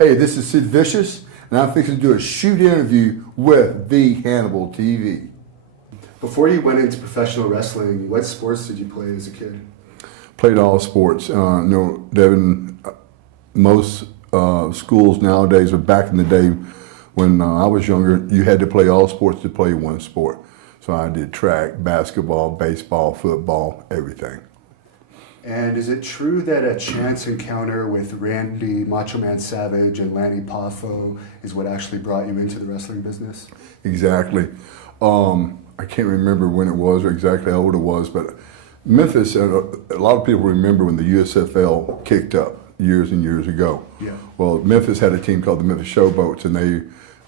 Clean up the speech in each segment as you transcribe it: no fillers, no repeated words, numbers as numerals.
Hey, this is Sid Vicious, and I'm fixing to do a shoot interview with the Hannibal TV. Before you went into professional wrestling, what sports did you play as a kid? Played all sports. Devin, most schools nowadays, or back in the day when I was younger, you had to play all sports to play one sport. So I did track, basketball, baseball, football, everything. And is it true that a chance encounter with Randy Macho Man Savage and Lanny Poffo is what actually brought you into the wrestling business? Exactly. I can't remember when it was or exactly how old it was, but Memphis, a lot of people remember when the USFL kicked up years and years ago. Yeah. Well, Memphis had a team called the Memphis Showboats, and they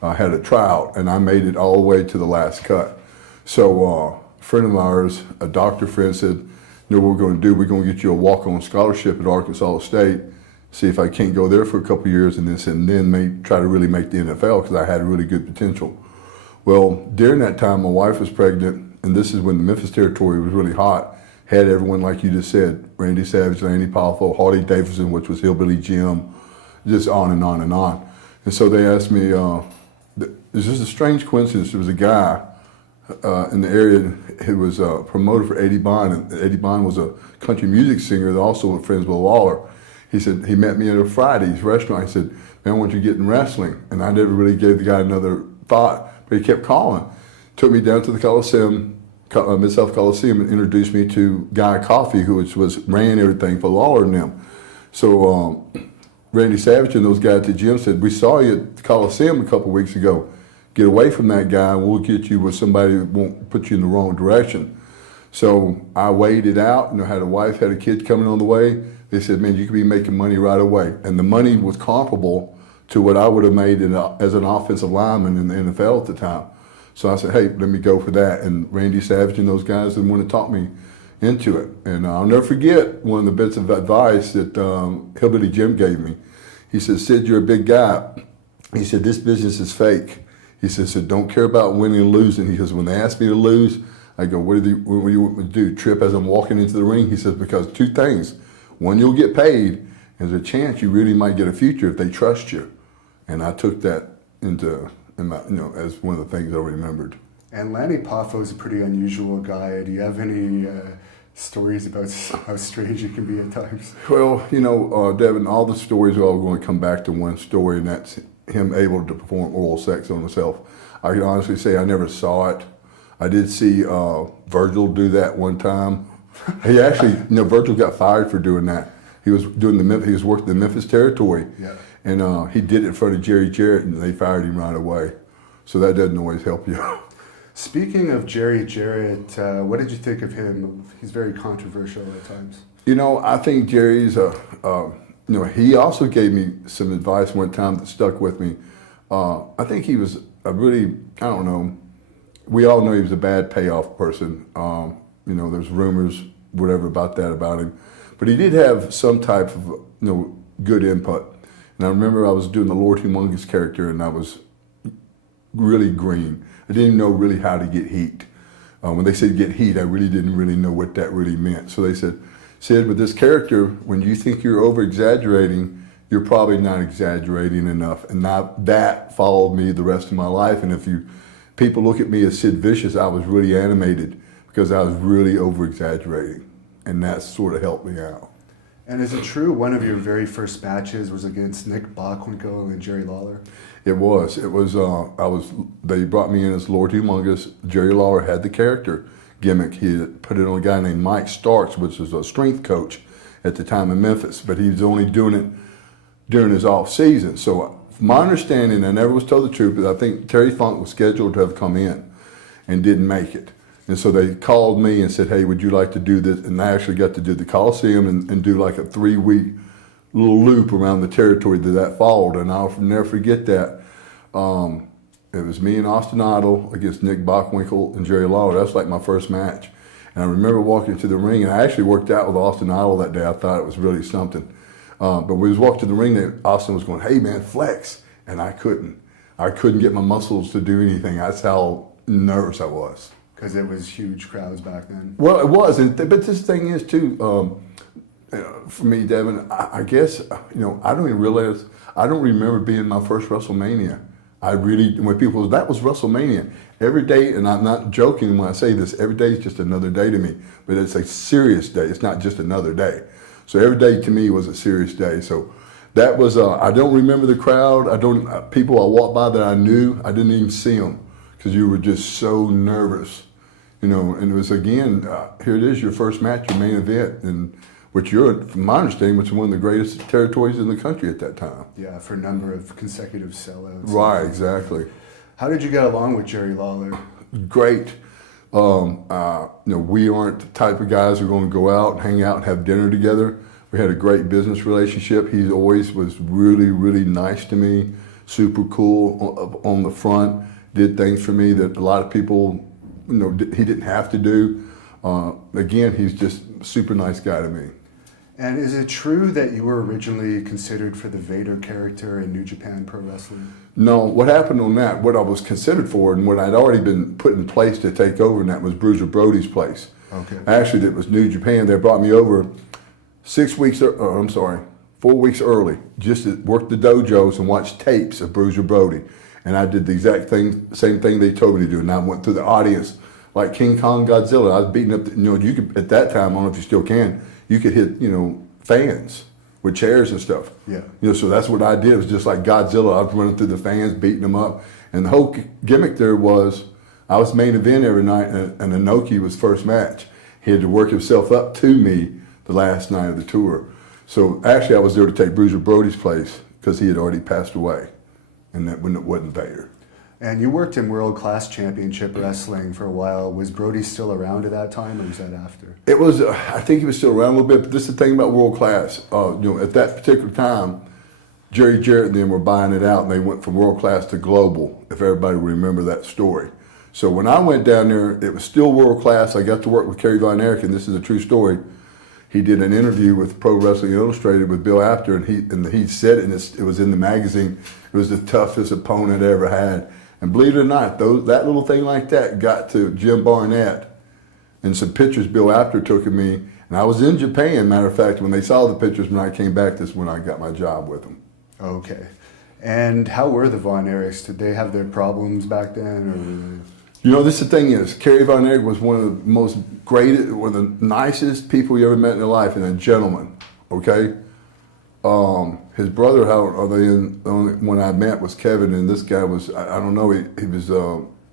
had a tryout, and I made it all the way to the last cut. So a friend of ours, a doctor friend, said, "You know what we're going to do? We're going to get you a walk-on scholarship at Arkansas State, see if I can't go there for a couple of years, and then try to really make the NFL, because I had really good potential." Well, during that time, my wife was pregnant, and this is when the Memphis territory was really hot. Had everyone, like you just said, Randy Savage, Lanny Poffo, Harley Davidson, which was Hillbilly Jim, just on and on and on. And so they asked me, it's just a strange coincidence. There was a guy in the area who was a promoter for Eddie Bond, and Eddie Bond was a country music singer that also was friends with Lawler. He said, he met me at a Friday's restaurant. He said, "Man, I want you to get in wrestling." And I never really gave the guy another thought, but he kept calling. Took me down to the Coliseum, Mid-South Coliseum, and introduced me to Guy Coffey, who ran everything for Lawler and them. So Randy Savage and those guys at the gym said, "We saw you at the Coliseum a couple weeks ago. Get away from that guy, and we'll get you with somebody that won't put you in the wrong direction." So I weighed it out, had a wife, had a kid coming on the way. They said, "Man, you could be making money right away." And the money was comparable to what I would have made as an offensive lineman in the NFL at the time. So I said, "Hey, let me go for that." And Randy Savage and those guys didn't want to talk me into it. And I'll never forget one of the bits of advice that Hillbilly Jim gave me. He said, "Sid, you're a big guy." He said, "This business is fake." He said, "So don't care about winning and losing." He says, "When they ask me to lose, I go, what do you want me to do? Trip as I'm walking into the ring?" He says, "Because two things. One, you'll get paid, and there's a chance you really might get a future if they trust you." And I took that as one of the things I remembered. And Lanny Poffo is a pretty unusual guy. Do you have any stories about how strange he can be at times? Well, Devin, all the stories are all going to come back to one story, and that's him able to perform oral sex on himself. I can honestly say I never saw it. I did see Virgil do that one time. He actually, Virgil got fired for doing that. He was working the Memphis territory, yeah. And he did it in front of Jarrett, and they fired him right away. So that doesn't always help you. Speaking of Jarrett, what did you think of him? He's very controversial at times. I think Jerry's he also gave me some advice one time that stuck with me. I think he was we all know he was a bad payoff person. There's rumors, whatever about him. But he did have some type of, good input. And I remember I was doing the Lord Humongous character, and I was really green. I didn't even know really how to get heat. When they said get heat, I really didn't really know what that really meant. So they said, "Sid, with this character, when you think you're over-exaggerating, you're probably not exaggerating enough." And that followed me the rest of my life. And if people look at me as Sid Vicious, I was really animated because I was really over-exaggerating. And that sort of helped me out. And is it true one of your very first matches was against Nick Bockwinkel and Jerry Lawler? It was. They brought me in as Lord Humongous. Jerry Lawler had the character gimmick. He had put it on a guy named Mike Starks, which was a strength coach at the time in Memphis, but he was only doing it during his off season. So from my understanding, I never was told the truth, but I think Terry Funk was scheduled to have come in and didn't make it. And so they called me and said, "Hey, would you like to do this?" And I actually got to do the Coliseum and do like a 3-week little loop around the territory that followed. And I'll never forget that. It was me and Austin Idol against Nick Bockwinkel and Jerry Lawler. That's like my first match. And I remember walking to the ring, and I actually worked out with Austin Idol that day. I thought it was really something. But when we was walking to the ring, Austin was going, "Hey man, flex." And I couldn't get my muscles to do anything. That's how nervous I was. Because it was huge crowds back then. Well, it was, but this thing is too, For me, Devin, I guess, I don't even realize, I don't remember being my first WrestleMania. I really, when people, that was WrestleMania. Every day, and I'm not joking when I say this, every day is just another day to me. But it's a serious day. It's not just another day. So every day to me was a serious day. So that was, I don't remember the crowd. People I walked by that I knew, I didn't even see them because you were just so nervous. And it was, again, here it is, your first match, your main event, and from my understanding, which was one of the greatest territories in the country at that time. Yeah, for a number of consecutive sellouts. Right, exactly. How did you get along with Jerry Lawler? Great. We aren't the type of guys who are going to go out and hang out and have dinner together. We had a great business relationship. He always was really, really nice to me, super cool on the front, did things for me that a lot of people, he didn't have to do. Again, he's just a super nice guy to me. And is it true that you were originally considered for the Vader character in New Japan Pro Wrestling? No, what happened on that, what I was considered for and what I'd already been put in place to take over, and that was Bruiser Brody's place. Okay. Actually, it was New Japan. They brought me over 4 weeks early, just to work the dojos and watch tapes of Bruiser Brody. And I did the exact same thing they told me to do. And I went through the audience like King Kong Godzilla. I was beating up, you could, at that time, I don't know if you still can, you could hit, fans with chairs and stuff. Yeah. So that's what I did. It was just like Godzilla. I was running through the fans, beating them up. And the whole gimmick there was, I was main event every night, and Inoki was first match. He had to work himself up to me the last night of the tour. So actually I was there to take Bruiser Brody's place because he had already passed away, and that when it wasn't Vader. And you worked in World Class Championship Wrestling for a while. Was Brody still around at that time, or was that after? It was, I think he was still around a little bit, but this is the thing about World Class. At that particular time, Jarrett and them were buying it out, and they went from World Class to Global, if everybody will remember that story. So when I went down there, it was still World Class. I got to work with Kerry Von Erich, and this is a true story. He did an interview with Pro Wrestling Illustrated with Bill Apter, and he said it, and it was in the magazine. It was the toughest opponent I ever had. And believe it or not, that little thing like that got to Jim Barnett, and some pictures Bill Apter took of me. And I was in Japan, matter of fact, when they saw the pictures when I came back, this is when I got my job with them. Okay. And how were the Von Erichs? Did they have their problems back then? This is the thing is, Kerry Von Erich was one of the most one of the nicest people you ever met in your life, and a gentleman, okay? His brother, the only one I met was Kevin, and this guy was, I don't know, he was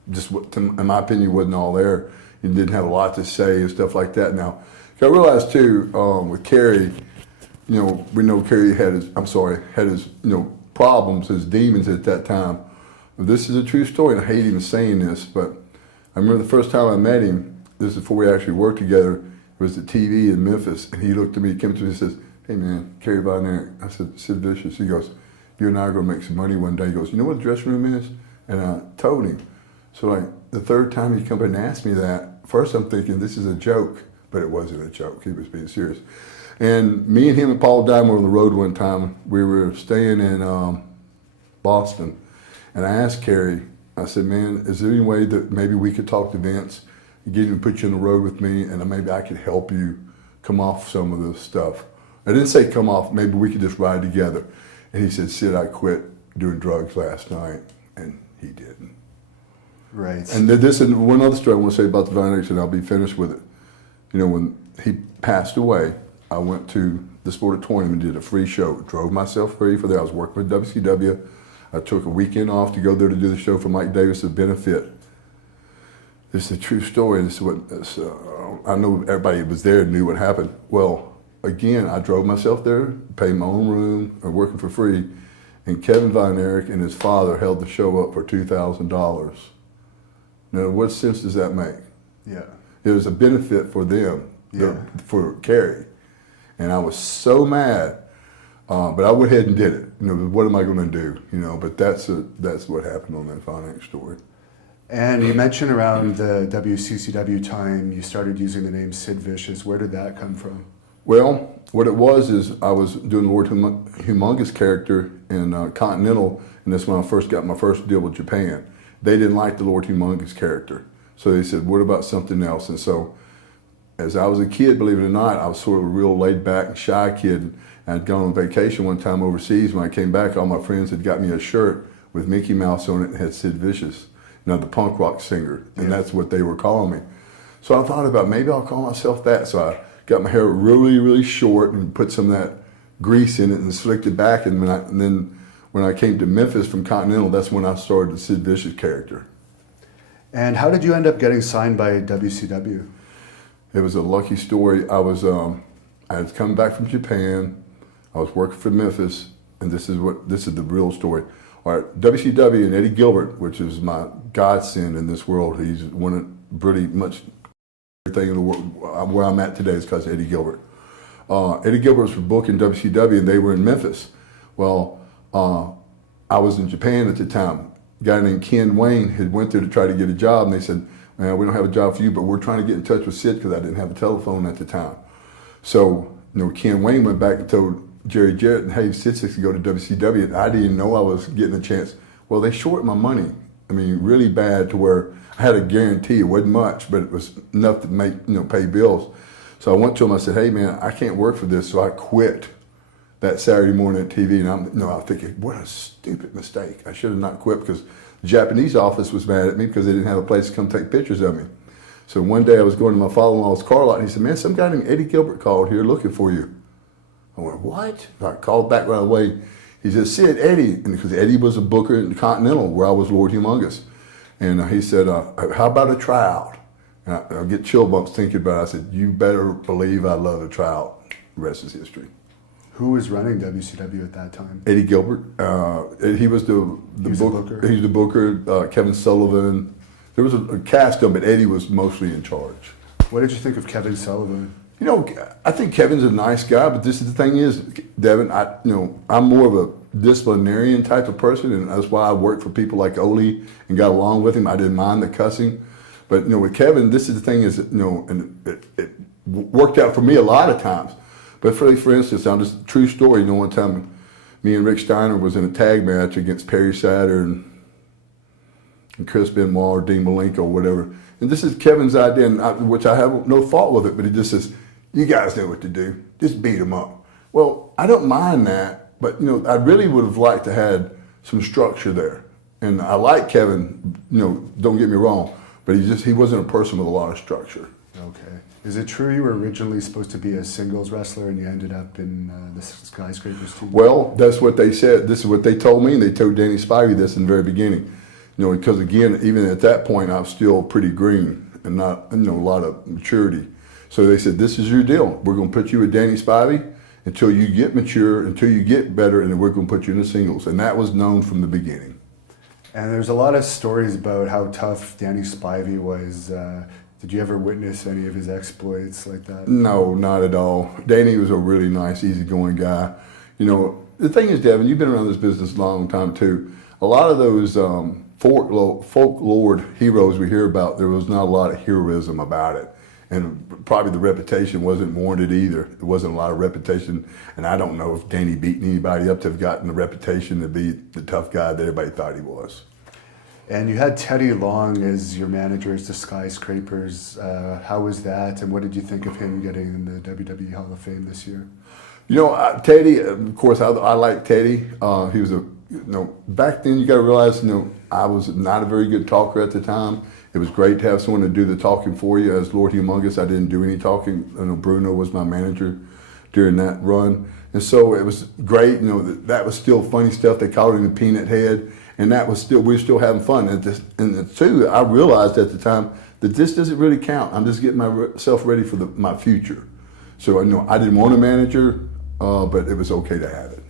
just, in my opinion, wasn't all there. He didn't have a lot to say and stuff like that. Now, I realized too, with Kerry, we know Kerry had his problems, his demons at that time. This is a true story, and I hate even saying this, but I remember the first time I met him, this is before we actually worked together, it was at TV in Memphis, and he looked at me, came to me and says, "Hey man, Kerry Von Erich." I said, "Sid Vicious." He goes, "You and I are going to make some money one day." He goes, "You know what the dressing room is?" And I told him. So like the third time he come and asked me that, first I'm thinking this is a joke, but it wasn't a joke. He was being serious. And me and him and Paul Diamond were on the road one time. We were staying in Boston. And I asked Kerry, I said, "Man, is there any way that maybe we could talk to Vince, get him to put you on the road with me, and maybe I could help you come off some of this stuff?" I didn't say come off, maybe we could just ride together. And he said, "Sid, I quit doing drugs last night," and he didn't. Right. And this is one other story I want to say about the Von Erichs, and I'll be finished with it. When he passed away, I went to the Sport Auditorium and did a free show. Drove myself free for that. I was working with WCW. I took a weekend off to go there to do the show for Mike Davis to benefit. This is a true story. This is what I know everybody was there knew what happened. Well, again, I drove myself there, paid my own room, and working for free. And Kevin Von Erich and his father held the show up for $2,000. Now, what sense does that make? Yeah. It was a benefit for them, for Kerry. And I was so mad, but I went ahead and did it. What am I going to do? But that's what happened on that Von Erich story. And you mentioned around the WCCW time, you started using the name Sid Vicious. Where did that come from? Well, what it was is I was doing the Lord Humongous character in Continental, and that's when I first got my first deal with Japan. They didn't like the Lord Humongous character, so they said, "What about something else?" And so as I was a kid, believe it or not, I was sort of a real laid back and shy kid. I'd gone on vacation one time overseas. When I came back, all my friends had got me a shirt with Mickey Mouse on it and had Sid Vicious, the punk rock singer, and that's what they were calling me. So I thought about maybe I'll call myself that. So I got my hair really, really short and put some of that grease in it and slicked it back. And then when I came to Memphis from Continental, that's when I started the Sid Vicious character. And how did you end up getting signed by WCW? It was a lucky story. I had come back from Japan. I was working for Memphis, and this is the real story. All right, WCW and Eddie Gilbert, which is my godsend in this world. He's one of pretty much everything in the world. Where I'm at today is because of Eddie Gilbert. Eddie Gilbert was booking WCW, and they were in Memphis. Well, I was in Japan at the time. A guy named Ken Wayne had went there to try to get a job, and they said, "Man, we don't have a job for you, but we're trying to get in touch with Sid," because I didn't have a telephone at the time. So, Ken Wayne went back and told Jarrett, and hey, Sid says to go to WCW. And I didn't even know I was getting a chance. Well, they shorted my money. I mean, really bad, to where I had a guarantee. It wasn't much, but it was enough to make, pay bills. So I went to him. I said, "Hey, man, I can't work for this." So I quit that Saturday morning at TV. And I was thinking, what a stupid mistake. I should have not quit, because the Japanese office was mad at me because they didn't have a place to come take pictures of me. So one day I was going to my father-in-law's car lot, and he said, "Man, some guy named Eddie Gilbert called here looking for you." I went, "What?" I called back right away. He said, "Sid, Eddie," and because Eddie was a booker in the Continental, where I was Lord Humongous. And he said, "How about a tryout?" And I get chill bumps thinking about it. I said, "You better believe I love a tryout." The rest is history. Who was running WCW at that time? Eddie Gilbert. He was the booker. He's the booker. Kevin Sullivan. There was a cast of them, but Eddie was mostly in charge. What did you think of Kevin Sullivan? I think Kevin's a nice guy, but the thing is, Devin, I'm more of a disciplinarian type of person, and that's why I worked for people like Ole and got along with him. I didn't mind the cussing. But, with Kevin, this is the thing is, and it worked out for me a lot of times. But for instance, just true story, one time me and Rick Steiner was in a tag match against Perry Saturn and Chris Benoit or Dean Malenko or whatever. And this is Kevin's idea, which I have no fault with it, but he just says, "You guys know what to do. Just beat him up." Well, I don't mind that, but I really would have liked to had some structure there. And I like Kevin, don't get me wrong, but he wasn't a person with a lot of structure. Okay. Is it true you were originally supposed to be a singles wrestler and you ended up in the Skyscrapers team? Well, that's what they said. This is what they told me, and they told Danny Spivey this in the very beginning. Because again, even at that point, I was still pretty green and not, a lot of maturity. So they said, "This is your deal. We're going to put you with Danny Spivey until you get mature, until you get better, and then we're going to put you in the singles." And that was known from the beginning. And there's a lot of stories about how tough Danny Spivey was. Did you ever witness any of his exploits like that? No, not at all. Danny was a really nice, easygoing guy. The thing is, Devin, you've been around this business a long time too. A lot of those folklore heroes we hear about, there was not a lot of heroism about it. And probably the reputation wasn't warranted either. There wasn't a lot of reputation. And I don't know if Danny beat anybody up to have gotten the reputation to be the tough guy that everybody thought he was. And you had Teddy Long as your manager as the Skyscrapers. How was that? And what did you think of him getting in the WWE Hall of Fame this year? Teddy, of course, I like Teddy. He was back then you got to realize, I was not a very good talker at the time. It was great to have someone to do the talking for you. As Lord Humongous, I didn't do any talking. Bruno was my manager during that run. And so it was great, that was still funny stuff. They called him the Peanut Head. And we were still having fun. And two, I realized at the time that this doesn't really count. I'm just getting myself ready for my future. So I didn't want a manager, but it was okay to have it.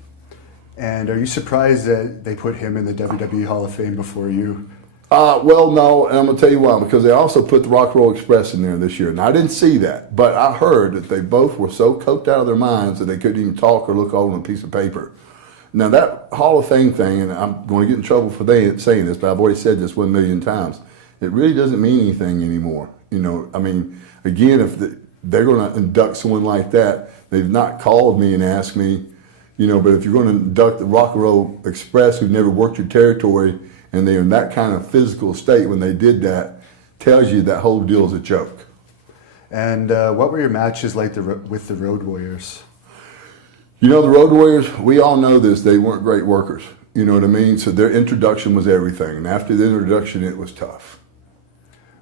And are you surprised that they put him in the WWE Hall of Fame before you? Well, no, and I'm going to tell you why. Because they also put the Rock and Roll Express in there this year. And I didn't see that, but I heard that they both were so coked out of their minds that they couldn't even talk or look over on a piece of paper. Now that Hall of Fame thing, and I'm going to get in trouble for saying this, but I've already said this 1,000,000 times, it really doesn't mean anything anymore. Again, if they're going to induct someone like that, they've not called me and asked me, but if you're going to induct the Rock and Roll Express who've never worked your territory and they're in that kind of physical state when they did that, tells you that whole deal is a joke. And what were your matches like with the Road Warriors? You know, the Road Warriors, we all know this, they weren't great workers. You know what I mean? So their introduction was everything. And after the introduction, it was tough.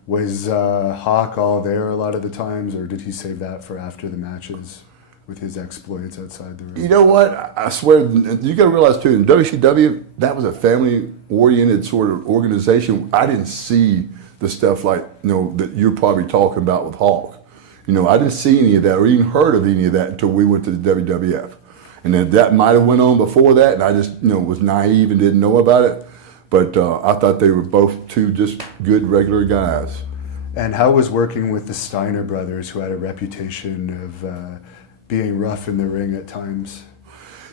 Was Hawk all there a lot of the times, or did he save that for after the matches with his exploits outside the ring? You know what? I swear, you got to realize too, in WCW, that was a family-oriented sort of organization. I didn't see the stuff like, you know, that you're probably talking about with Hawk. You know, I didn't see any of that or even heard of any of that until we went to the WWF. And then that might have went on before that, and I just, you know, was naive and didn't know about it. But I thought they were both two just good regular guys. And how was working with the Steiner brothers, who had a reputation of being rough in the ring at times?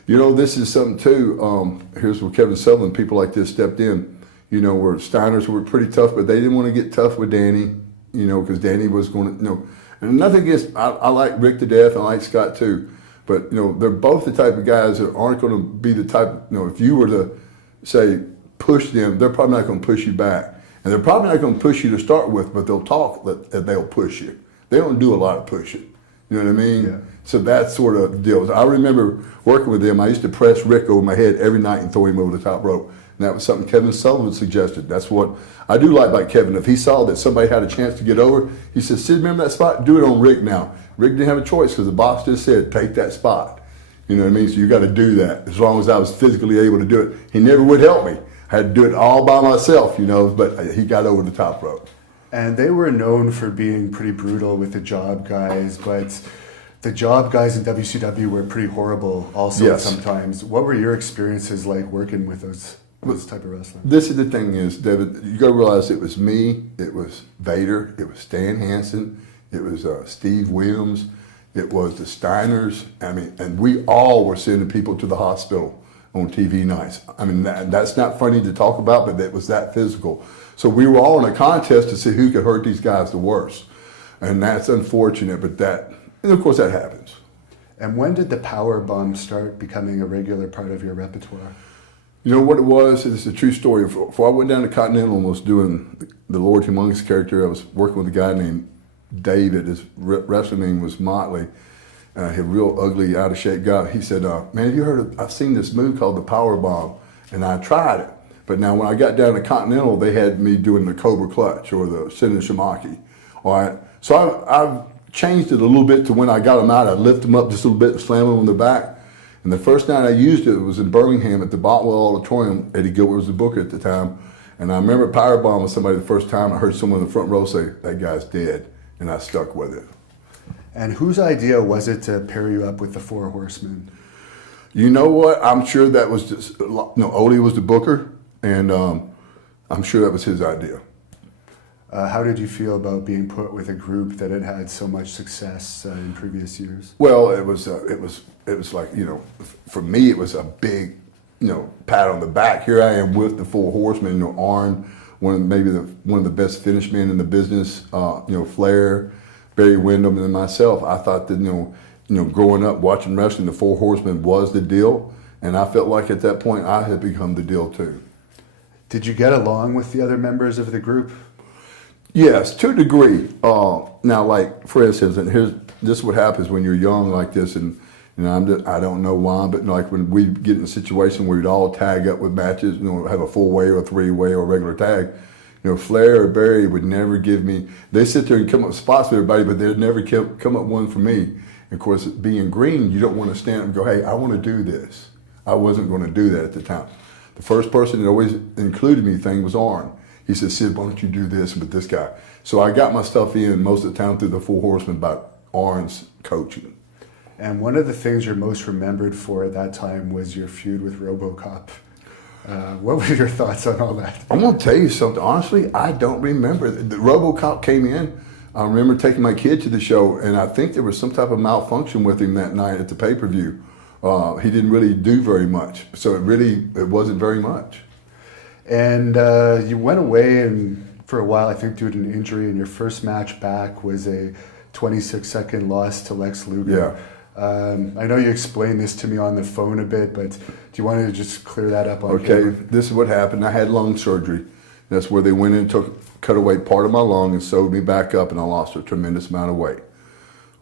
You know, this is something too. Here's where Kevin Sutherland, people like this stepped in. You know, where Steiners were pretty tough, but they didn't want to get tough with Danny, you know, because Danny was going to, you know, and nothing against, I like Rick to death, I like Scott too, but, you know, they're both the type of guys that aren't going to be the type, you know, if you were to, say, push them, they're probably not going to push you back. And they're probably not going to push you to start with, but they'll talk that they'll push you. They don't do a lot of pushing. You know what I mean? Yeah. So that sort of deal. I remember working with them. I used to press Rick over my head every night and throw him over the top rope. And that was something Kevin Sullivan suggested. That's what I do like about Kevin. If he saw that somebody had a chance to get over, he said, Sid, remember that spot? Do it on Rick now. Rick didn't have a choice because the boss just said, take that spot. You know what I mean? So you got to do that as long as I was physically able to do it. He never would help me. I had to do it all by myself, you know, but he got over the top rope. And they were known for being pretty brutal with the job guys, but the job guys in WCW were pretty horrible also Yes. sometimes. What were your experiences like working with those type of wrestling? This is the thing is, David, you got to realize it was me, it was Vader, it was Stan Hansen, it was Steve Williams, it was the Steiners. I mean, and we all were sending people to the hospital on TV nights. I mean, that's not funny to talk about, but it was that physical. So we were all in a contest to see who could hurt these guys the worst. And that's unfortunate, but that, and of course that happens. And when did the power bomb start becoming a regular part of your repertoire? You know what it was? It's a true story. Before I went down to Continental and was doing the Lord Humongous character, I was working with a guy named David. His wrestling name was Motley. He a real ugly, out of shape guy. He said, man, have you heard of, I've seen this move called the power bomb, and I tried it. But now when I got down to Continental, they had me doing the Cobra Clutch or the Sinin Shimaki. All right. So I've changed it a little bit to when I got them out, I'd lift them up just a little bit and slam them on the back. And the first night I used it was in Birmingham at the Botwell Auditorium. Eddie Gilbert was the booker at the time. And I remember powerbombing somebody the first time. I heard someone in the front row say, that guy's dead. And I stuck with it. And whose idea was it to pair you up with the Four Horsemen? You know what? I'm sure that was just, Odie was the booker. And I'm sure that was his idea. How did you feel about being put with a group that had had so much success in previous years? Well, it was like, you know, for me it was a big, you know, pat on the back. Here I am with the Four Horsemen. You know, Arn, one of the best finish men in the business. You know, Flair, Barry Windham, and myself. I thought that you know, growing up watching wrestling, the Four Horsemen was the deal, and I felt like at that point I had become the deal too. Did you get along with the other members of the group? Yes, to a degree. Now, like for instance, and this is what happens when you're young like this, and you know, I don't know why, but like when we get in a situation where we'd all tag up with matches, you know, have a 4-way or a 3-way or a regular tag. You know, Flair or Barry would never give me. They sit there and come up with spots for everybody, but they'd never come up one for me. And of course, being green, you don't want to stand up and go, "Hey, I want to do this." I wasn't going to do that at the time. The first person that always included me was Arn. He said, "Sid, why don't you do this with this guy?" So I got my stuff in most of the time through the Four Horsemen by Arn's coaching. And one of the things you're most remembered for at that time was your feud with RoboCop. What were your thoughts on all that? I'm going to tell you something. Honestly, I don't remember. The RoboCop came in. I remember taking my kid to the show, and I think there was some type of malfunction with him that night at the pay-per-view. He didn't really do very much, so it wasn't very much. And you went away and for a while, I think, due to an injury, and your first match back was a 26-second loss to Lex Luger. Yeah. I know you explained this to me on the phone a bit, but do you want to just clear that up on Okay, camera? this is what happened. I had lung surgery. That's where they went in and cut away part of my lung and sewed me back up, and I lost a tremendous amount of weight.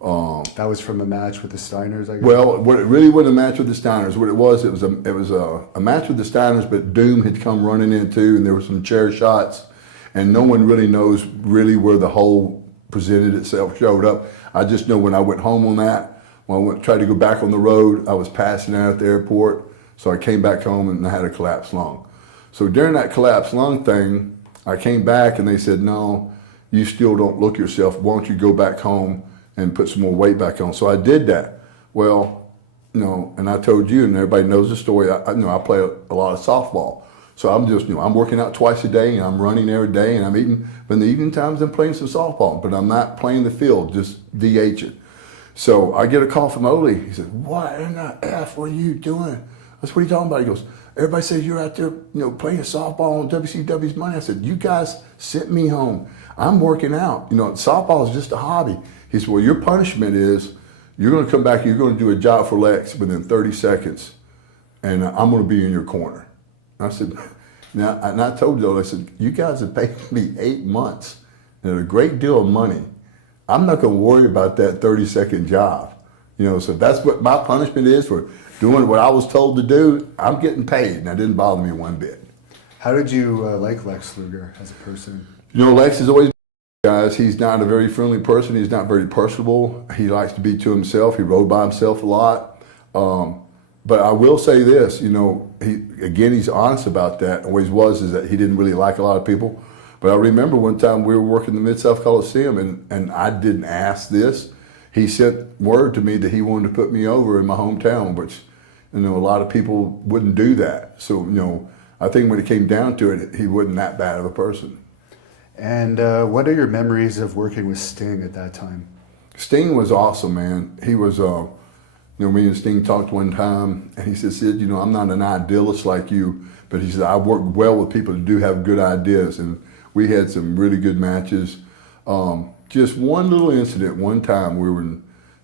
That was from a match with the Steiners, I guess? Well, what it really wasn't a match with the Steiners. What it was a match with the Steiners, but Doom had come running in too, and there were some chair shots, and no one really knows really where the whole presented itself, showed up. I just know when I went home on that, when I tried to go back on the road, I was passing out at the airport, so I came back home and I had a collapsed lung. So during that collapsed lung thing, I came back and they said, no, you still don't look yourself. Why don't you go back home and put some more weight back on? So I did that. Well, and I told you, and everybody knows the story, I play a lot of softball. So I'm just, I'm working out twice a day, and I'm running every day, and I'm eating. But in the evening times, I'm playing some softball, but I'm not playing the field, just DHing. So I get a call from Ole. He said, what in the F are you doing? I said, what are you talking about? He goes, everybody says you're out there, playing softball on WCW's money. I said, you guys sent me home. I'm working out. Softball is just a hobby. He said, well, your punishment is you're going to come back, you're going to do a job for Lex within 30 seconds, and I'm going to be in your corner. I said, now, and I told you, I said, you guys have paid me 8 months and a great deal of money. I'm not going to worry about that 30-second job. So that's what my punishment is for doing what I was told to do. I'm getting paid, and that didn't bother me one bit. How did you like Lex Luger as a person? Lex is always, guys, he's not a very friendly person. He's not very personable. He likes to be to himself. He rode by himself a lot. But I will say this, he's honest about that. Always was, is that he didn't really like a lot of people. But I remember one time we were working the Mid-South Coliseum, and I didn't ask this. He sent word to me that he wanted to put me over in my hometown, which, a lot of people wouldn't do that. So, I think when it came down to it, he wasn't that bad of a person. And what are your memories of working with Sting at that time? Sting was awesome, man. He was, me and Sting talked one time, and he said, Sid, I'm not an idealist like you, but he said, I work well with people who do have good ideas, and we had some really good matches. Just one little incident, one time we were in,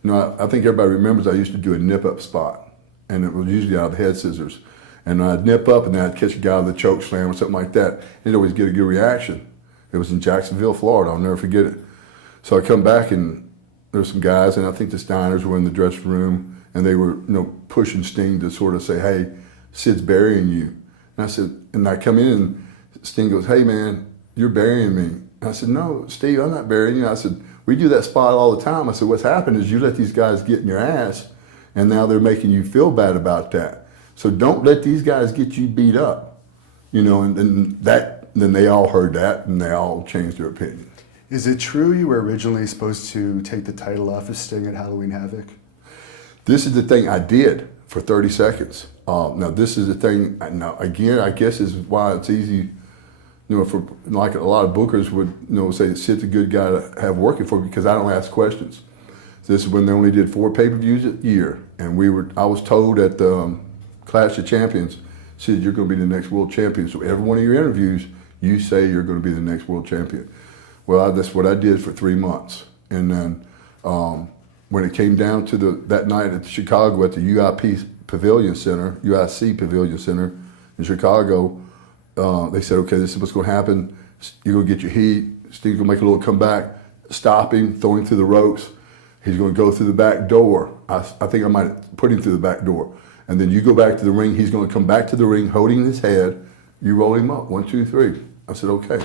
I think everybody remembers I used to do a nip-up spot, and it was usually out of the head scissors. And I'd nip up, and then I'd catch a guy with a choke slam or something like that, and he'd always get a good reaction. It was in Jacksonville, Florida. I'll never forget it. So I come back, and there were some guys, and I think the Steiners were in the dressing room, and they were, pushing Sting to sort of say, hey, Sid's burying you. And I said, and I come in, and Sting goes, hey, man, you're burying me. And I said, no, Steve, I'm not burying you. I said, we do that spot all the time. I said, what's happened is you let these guys get in your ass, and now they're making you feel bad about that. So don't let these guys get you beat up. And then they all heard that, and they all changed their opinion. Is it true you were originally supposed to take the title off of Sting at Halloween Havoc? This is the thing I did for 30 seconds. Now, this is the thing, now, again, I guess is why it's easy, for like a lot of bookers would, say that Sid's a good guy to have working for, because I don't ask questions. This is when they only did 4 pay-per-views a year, and I was told at the Clash of Champions, Sid, you're going to be the next world champion. So every one of your interviews, you say you're going to be the next world champion. Well, that's what I did for 3 months. And then when it came down to that night at Chicago at the UIC Pavilion Center in Chicago, they said, okay, this is what's going to happen. You're going to get your heat. Steve's going to make a little comeback, stop him, throw him through the ropes. He's going to go through the back door. I think I might put him through the back door. And then you go back to the ring. He's going to come back to the ring holding his head. You roll him up, 1, 2, 3. I said, okay.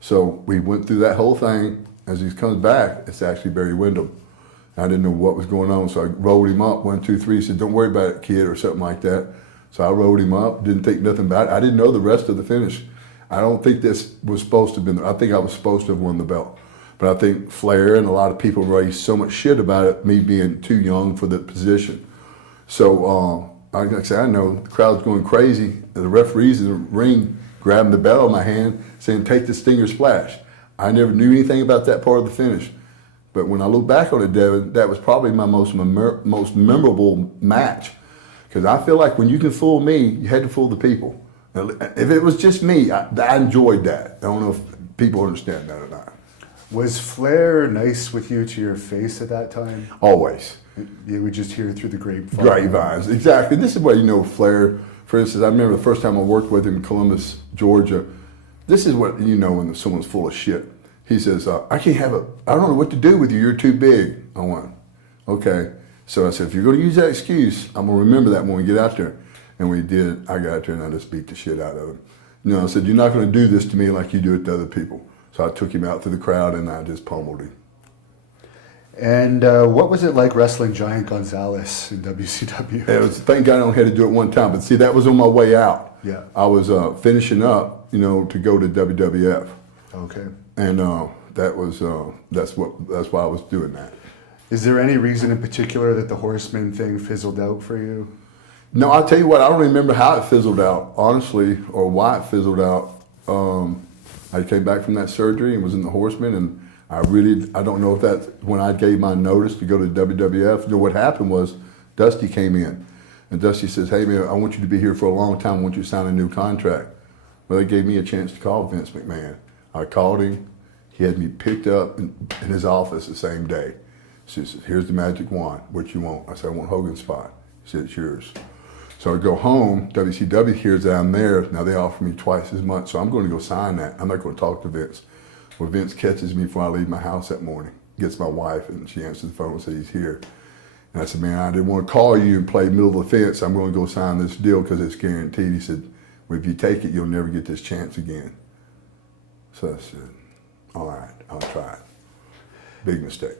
So we went through that whole thing. As he comes back, it's actually Barry Windham. I didn't know what was going on, so I rolled him up, 1, 2, 3. He said, don't worry about it, kid, or something like that. So I rolled him up, didn't think nothing about it. I didn't know the rest of the finish. I don't think this was supposed to have been there. I think I was supposed to have won the belt. But I think Flair and a lot of people raised so much shit about it, me being too young for the position. So, like I said, I know the crowd's going crazy. The referees in the ring grabbing the bell in my hand, saying, take the Stinger Splash. I never knew anything about that part of the finish. But when I look back on it, Devin, that was probably my most memorable match. Because I feel like when you can fool me, you had to fool the people. Now, if it was just me, I enjoyed that. I don't know if people understand that or not. Was Flair nice with you to your face at that time? Always. You would just hear it through the grapevine. Grapevines, exactly. This is what Flair, for instance, I remember the first time I worked with him in Columbus, Georgia. This is what you know when someone's full of shit. He says, I don't know what to do with you. You're too big. I went, Okay. So I said, if you're going to use that excuse, I'm going to remember that when we get out there. And we did. I got out there and I just beat the shit out of him. You know, I said, you're not going to do this to me like you do it to other people. So I took him out through the crowd and I just pummeled him. And what was it like wrestling Giant Gonzalez in WCW? It was, thank God I only had to do it one time. But see, that was on my way out. Yeah. I was finishing up, you know, to go to WWF. Okay. And that's why I was doing that. Is there any reason in particular that the Horseman thing fizzled out for you? No, I'll tell you what, I don't remember how it fizzled out, honestly, or why it fizzled out. I came back from that surgery and was in the Horseman, and I don't know if that's when I gave my notice to go to WWF. You know, what happened was Dusty came in, and Dusty says, hey man, I want you to be here for a long time. I want you to sign a new contract. Well, they gave me a chance to call Vince McMahon. I called him. He had me picked up in his office the same day. He says, here's the magic wand. What you want? I said, I want Hogan's spot. He said, it's yours. So I go home. WCW hears that I'm there. Now they offer me twice as much. So I'm going to go sign that. I'm not going to talk to Vince. Well, Vince catches me before I leave my house that morning. Gets my wife, and she answers the phone and says he's here. And I said, man, I didn't want to call you and play middle of the fence. I'm going to go sign this deal because it's guaranteed. He said, well, if you take it, you'll never get this chance again. So I said, all right, I'll try it. Big mistake.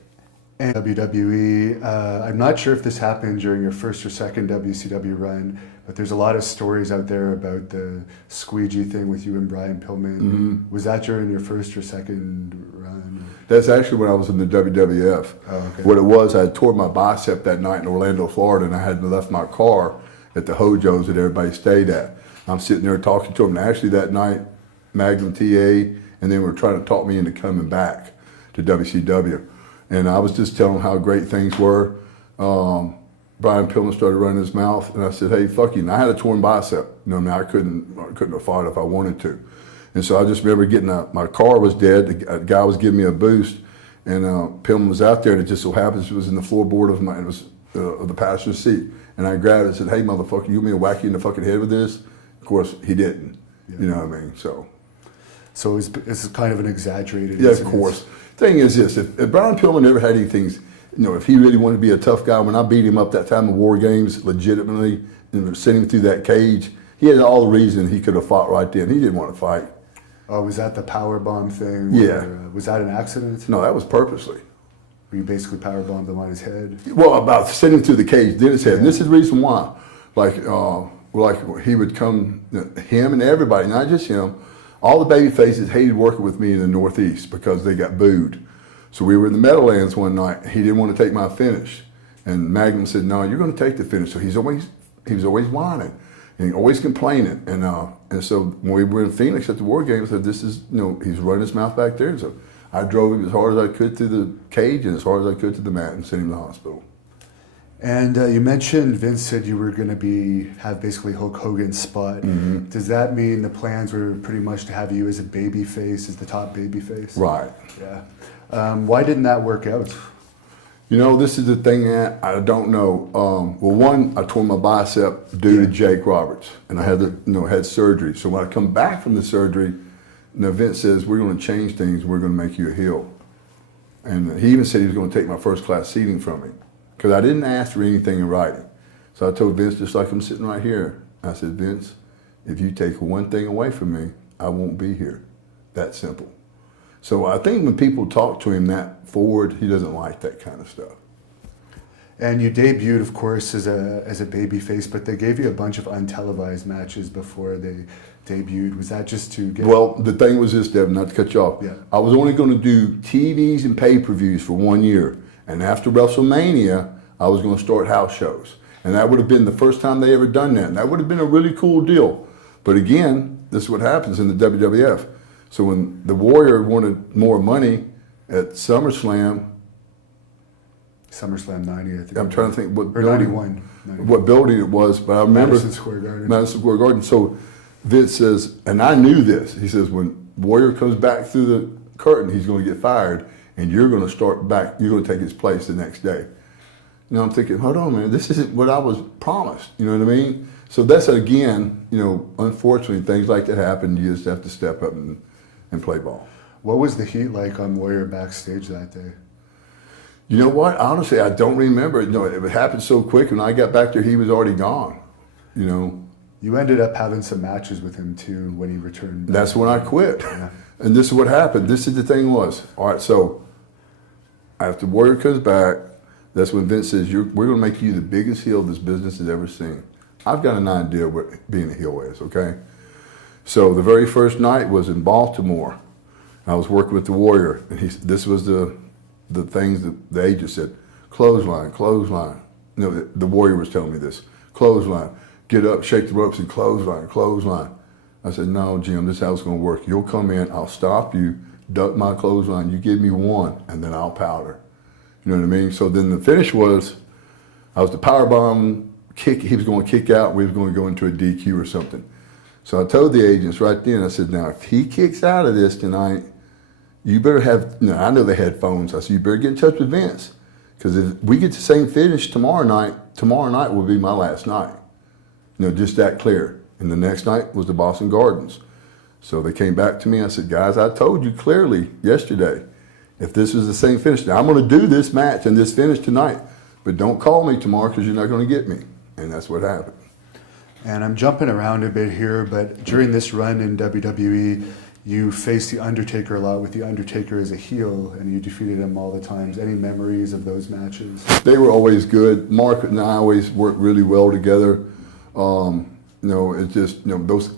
And WWE, I'm not sure if this happened during your first or second WCW run, but there's a lot of stories out there about the squeegee thing with you and Brian Pillman. Mm-hmm. Was that during your first or second run? That's actually when I was in the WWF. Oh, okay. What it was, I had tore my bicep that night in Orlando, Florida, and I had left my car at the Hojo's that everybody stayed at. I'm sitting there talking to him, and actually that night, Magnum TA, and they were trying to talk me into coming back to WCW. And I was just telling them how great things were. Brian Pillman started running his mouth, and I said, hey, fuck you. And I had a torn bicep. You know, I mean, I couldn't have fought if I wanted to. And so I just remember getting my car was dead. The guy was giving me a boost, and Pillman was out there, and it just so happens it was in the floorboard of the passenger seat. And I grabbed it and said, hey, motherfucker, you want me to whack you in the fucking head with this? Of course, he didn't. Yeah. You know what I mean? So it's kind of an exaggerated yeah, incident. of course. Thing is this, if Brian Pillman never had anything, you know, if he really wanted to be a tough guy, when I beat him up that time in War Games, legitimately, and sent him through that cage, he had all the reason he could have fought right then. He didn't want to fight. Oh, was that the power bomb thing? Yeah. Was that an accident? No, that was purposely. Where you basically power bombed him on his head? Well, about sending him through the cage, then his head. Yeah. And this is the reason why. Like he would come, him and everybody, not just him, all the baby faces hated working with me in the Northeast because they got booed. So we were in the Meadowlands one night. He didn't want to take my finish. And Magnum said, no, you're going to take the finish. So he was always whining and always complaining. And so when we were in Phoenix at the War Games, I said, this is, you know, he's running his mouth back there. And so I drove him as hard as I could through the cage and as hard as I could to the mat and sent him to the hospital. And you mentioned Vince said you were going to have basically Hulk Hogan's spot. Mm-hmm. Does that mean the plans were pretty much to have you as a baby face, as the top baby face? Right. Yeah. Why didn't that work out? You know, this is the thing that I don't know. Well, one, I tore my bicep due to Jake Roberts, and I had surgery. So when I come back from the surgery, Vince says, we're going to change things. We're going to make you a heel. And he even said he was going to take my first class seating from me because I didn't ask for anything in writing. So I told Vince, just like I'm sitting right here, I said, Vince, if you take one thing away from me, I won't be here. That simple. So I think when people talk to him that forward, he doesn't like that kind of stuff. And you debuted, of course, as a baby face, but they gave you a bunch of untelevised matches before they debuted. Was that just to get... Well, the thing was this, Devin, not to cut you off. Yeah. I was only going to do TVs and pay-per-views for 1 year. And after WrestleMania, I was going to start house shows. And that would have been the first time they ever done that. And that would have been a really cool deal. But again, this is what happens in the WWF. So when the Warrior wanted more money at SummerSlam 90, I think. I'm trying to think what or building, 91. what building it was, but I remember Madison Square Garden. Madison Square Garden. So Vince says, and I knew this. He says, when Warrior comes back through the curtain, he's going to get fired, and you're going to start back. You're going to take his place the next day. You know, I'm thinking, hold on, man, this isn't what I was promised. You know what I mean? So that's again, you know, unfortunately, things like that happen. You just have to step up and play ball. What was the heat like on Warrior backstage that day? You know what? Honestly, I don't remember. It happened so quick. When I got back there, he was already gone. You know. You ended up having some matches with him too when he returned. That's when I quit. Yeah. And this is what happened. This is the thing was. All right, so after Warrior comes back, that's when Vince says, we're going to make you the biggest heel this business has ever seen. I've got an idea what being a heel is, okay? So the very first night was in Baltimore. I was working with the Warrior, and this was the things that the agent said, clothesline, clothesline. The Warrior was telling me this, clothesline. Get up, shake the ropes, and clothesline, clothesline. I said, no, Jim, this is how it's going to work. You'll come in, I'll stop you, duck my clothesline, you give me one, and then I'll powder. You know what I mean? So then the finish was, I was the powerbomb kick, he was going to kick out, we was going to go into a DQ or something. So I told the agents right then, I said, now, if he kicks out of this tonight, you better have, I know they had phones. I said, you better get in touch with Vince. Because if we get the same finish tomorrow night will be my last night. Just that clear. And the next night was the Boston Gardens. So they came back to me. I said, guys, I told you clearly yesterday, if this is the same finish, now I'm going to do this match and this finish tonight, but don't call me tomorrow because you're not going to get me. And that's what happened. And I'm jumping around a bit here, but during this run in WWE, you faced The Undertaker a lot with The Undertaker as a heel, and you defeated him all the times. Any memories of those matches? They were always good. Mark and I always worked really well together. It's just,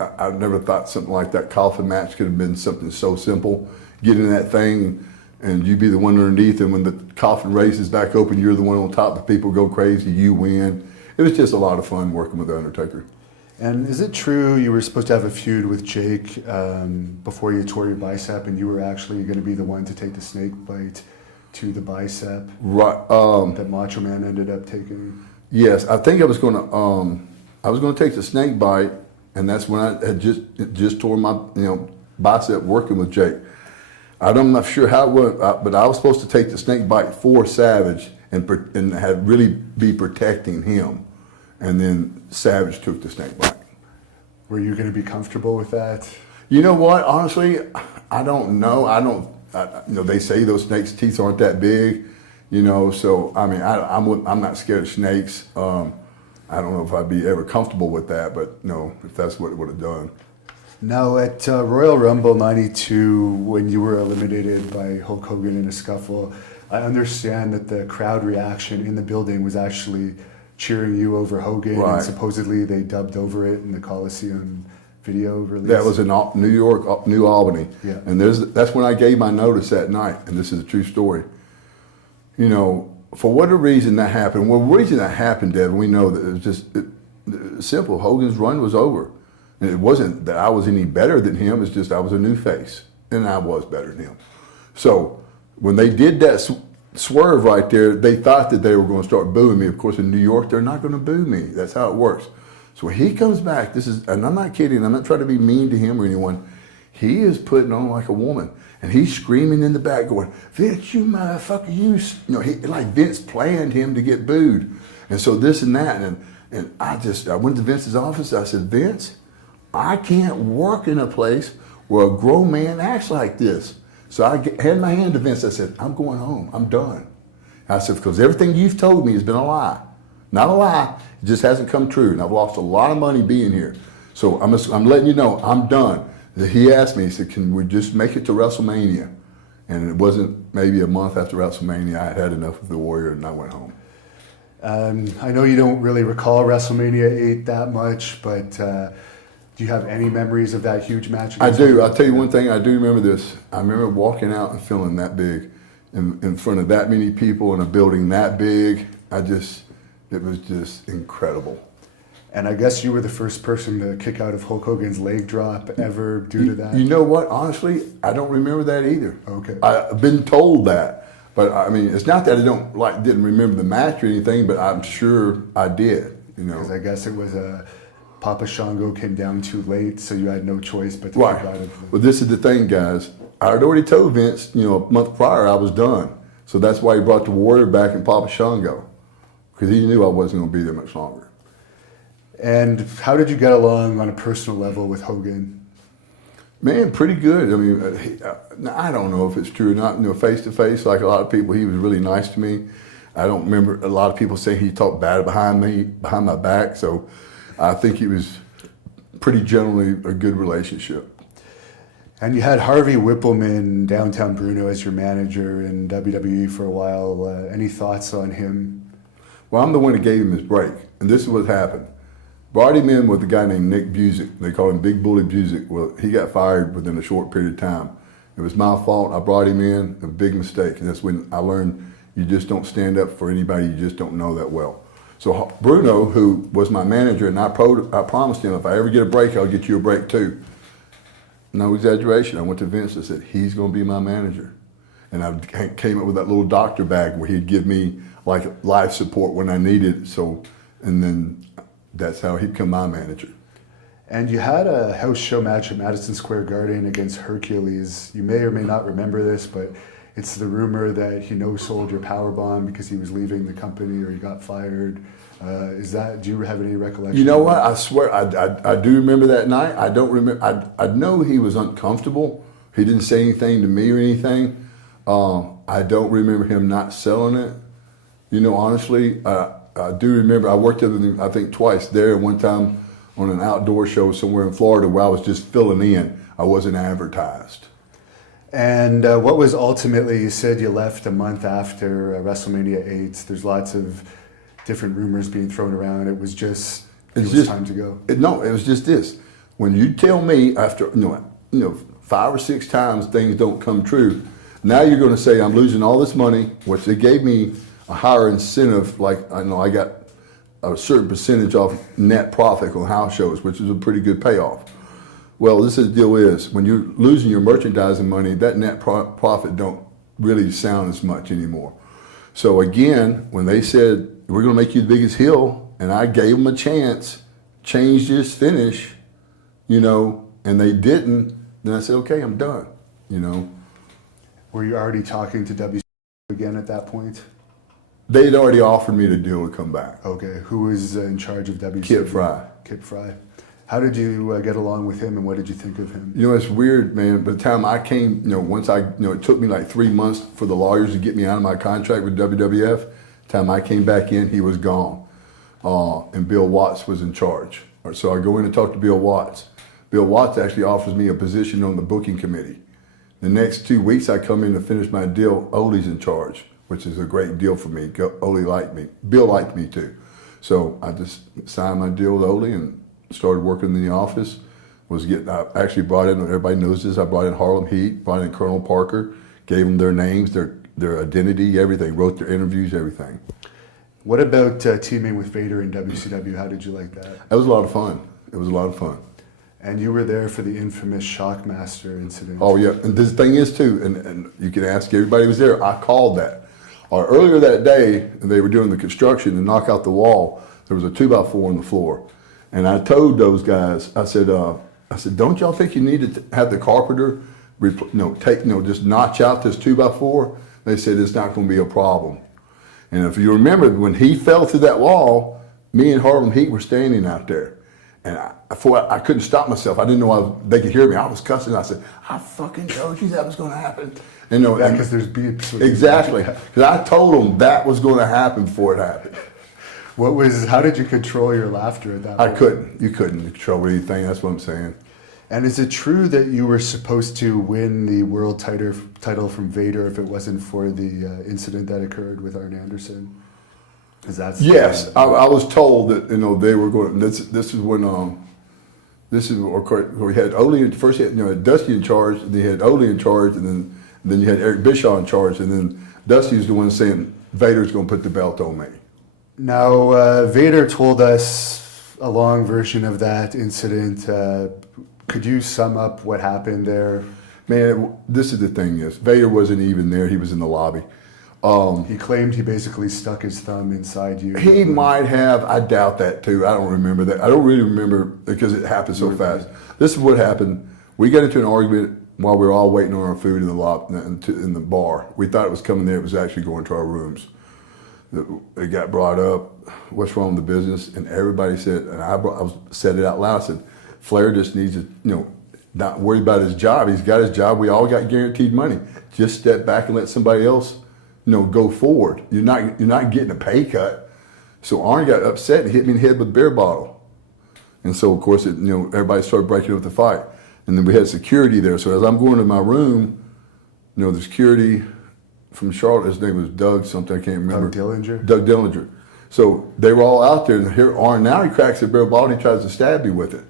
I never thought something like that coffin match could have been something so simple. Get in that thing and you be the one underneath, and when the coffin raises back open, you're the one on top, the people go crazy, you win. It was just a lot of fun working with The Undertaker. And is it true you were supposed to have a feud with Jake before you tore your bicep, and you were actually going to be the one to take the snake bite to the bicep? Right. That Macho Man ended up taking? Yes, I think I was going to take the snake bite, and that's when I had just tore my bicep working with Jake. I'm not sure how it went, but I was supposed to take the snake bite for Savage and had really be protecting him, and then Savage took the snake bite. Were you going to be comfortable with that? You know what? Honestly, I don't know. They say those snakes' teeth aren't that big, So I mean, I'm not scared of snakes. I don't know if I'd be ever comfortable with that, but if that's what it would have done. Now at Royal Rumble 92, when you were eliminated by Hulk Hogan in a scuffle, I understand that the crowd reaction in the building was actually cheering you over Hogan, right. And supposedly they dubbed over it in the Coliseum video release. That was in New York, New Albany. Yeah. And that's when I gave my notice that night, and this is a true story. For whatever reason that happened, the reason that happened, Devin, we know that it was just simple. Hogan's run was over. And it wasn't that I was any better than him, it's just I was a new face, and I was better than him. So when they did that swerve right there, they thought that they were going to start booing me. Of course, in New York, they're not going to boo me. That's how it works. So when he comes back, and I'm not kidding, I'm not trying to be mean to him or anyone, he is putting on like a woman. And he's screaming in the back going, Vince, you motherfucker, like Vince planned him to get booed. And so this and that, and I went to Vince's office, I said, Vince, I can't work in a place where a grown man acts like this. So I had my hand to Vince, I said, I'm going home, I'm done. I said, because everything you've told me has been a lie. Not a lie, it just hasn't come true. And I've lost a lot of money being here. So I'm letting you know, I'm done. He asked me, he said, can we just make it to WrestleMania? And it wasn't maybe a month after WrestleMania, I had enough of the Warrior and I went home. I know you don't really recall WrestleMania 8 that much, but do you have any memories of that huge match? I do. I'll tell you one thing, I do remember this. I remember walking out and feeling that big in front of that many people in a building that big. It was just incredible. And I guess you were the first person to kick out of Hulk Hogan's leg drop ever due to that? You know what? Honestly, I don't remember that either. Okay. I've been told that. But I mean, it's not that I didn't remember the match or anything, but I'm sure I did. Because I guess it was Papa Shango came down too late, so you had no choice but to right. kick out of Well, this is the thing, guys. I had already told Vince, a month prior I was done. So that's why he brought the Warrior back and Papa Shango. Because he knew I wasn't going to be there much longer. And how did you get along on a personal level with Hogan? Man, pretty good. I mean, I don't know if it's true or not. You know, face to face, like a lot of people, he was really nice to me. I don't remember a lot of people saying he talked bad behind my back. So I think he was pretty generally a good relationship. And you had Harvey Whippleman, downtown Bruno, as your manager in WWE for a while. Any thoughts on him? Well, I'm the one that gave him his break, and this is what happened. Brought him in with a guy named Nick Busick. They call him Big Bully Busick. Well, he got fired within a short period of time. It was my fault. I brought him in, a big mistake, and that's when I learned you just don't stand up for anybody you just don't know that well. So Bruno, who was my manager, and I promised him if I ever get a break, I'll get you a break too. No exaggeration. I went to Vince and said, he's going to be my manager. And I came up with that little doctor bag where he'd give me like life support when I needed it. So, and then that's how he'd become my manager. And you had a house show match at Madison Square Garden against Hercules. You may or may not remember this, but it's the rumor that he no-sold your powerbomb because he was leaving the company or he got fired. Do you have any recollection? You know what? I swear, I do remember that night. I don't remember. I know he was uncomfortable. He didn't say anything to me or anything. I don't remember him not selling it. You know, honestly, I do remember I worked with him, I think, twice there. One time on an outdoor show somewhere in Florida where I was just filling in. I wasn't advertised. And what was ultimately, you said you left a month after WrestleMania 8. There's lots of different rumors being thrown around. It was just, it was time to go. It was just this. When you tell me after, you know, 5 or 6 times things don't come true, now you're going to say I'm losing all this money, which they gave me a higher incentive, like I know I got a certain percentage off net profit on house shows, which is a pretty good payoff. Well, this is the deal is, when you're losing your merchandising money, that net profit don't really sound as much anymore. So again, when they said, we're going to make you the biggest heel, and I gave them a chance, change this finish, you know, and they didn't, then I said, okay, I'm done, you know. Were you already talking to WCW again at that point? They had already offered me the deal to come back. Okay, who was in charge of WCW? Kip Fry. Kip Fry. How did you get along with him, and what did you think of him? You know, it's weird, man. By the time I came, you know, once I, you know, it took me like 3 months for the lawyers to get me out of my contract with WWF. The time I came back in, he was gone. And Bill Watts was in charge. So I go in and talk to Bill Watts. Bill Watts actually offers me a position on the booking committee. The next 2 weeks, I come in to finish my deal. Ole's in charge, which is a great deal for me. Ole liked me. Bill liked me too. So I just signed my deal with Ole and started working in the office. I actually brought in, everybody knows this, I brought in Harlem Heat, brought in Colonel Parker, gave them their names, their identity, everything, wrote their interviews, everything. What about teaming with Vader in WCW? How did you like that? That was a lot of fun. It was a lot of fun. And you were there for the infamous Shockmaster incident. Oh yeah, and this thing is too, and you can ask everybody who was there, I called that. Earlier that day, they were doing the construction to knock out the wall, there was a 2x4 on the floor. And I told those guys, I said, don't y'all think you need to have the carpenter, just notch out this 2x4? They said it's not going to be a problem. And if you remember, when he fell through that wall, me and Harlem Heat were standing out there, and I couldn't stop myself. I didn't know they could hear me. I was cussing. I said, I fucking told you that was going to happen. And because there's beeps. Exactly. Because I told them that was going to happen before it happened. How did you control your laughter at that point? I couldn't. You couldn't control anything. That's what I'm saying. And is it true that you were supposed to win the world title from Vader if it wasn't for the incident that occurred with Arn Anderson? Yes, I was told that they were going. This is when where we had Ole first. Had Dusty in charge, and they had Ole in charge, and then you had Eric Bischoff in charge, and then Dusty was the one saying Vader's going to put the belt on me. Now, Vader told us a long version of that incident. Could you sum up what happened there? Man, this is the thing is, Vader wasn't even there. He was in the lobby. He claimed he basically stuck his thumb inside you. He might have. I doubt that too. I don't remember that. I don't really remember because it happened so fast. This is what happened. We got into an argument while we were all waiting on our food in the lobby, in the bar. We thought it was coming there. It was actually going to our rooms. It got brought up, what's wrong with the business? And everybody said, and I said it out loud, I said, Flair just needs to, not worried about his job. He's got his job. We all got guaranteed money. Just step back and let somebody else, go forward. You're not getting a pay cut. So Arn got upset and hit me in the head with a beer bottle. And so, of course, everybody started breaking up the fight. And then we had security there. So as I'm going to my room, the security from Charlotte, his name was Doug something, I can't remember. Doug Dillinger. So they were all out there, and here Arn, now he cracks a beer bottle and he tries to stab me with it.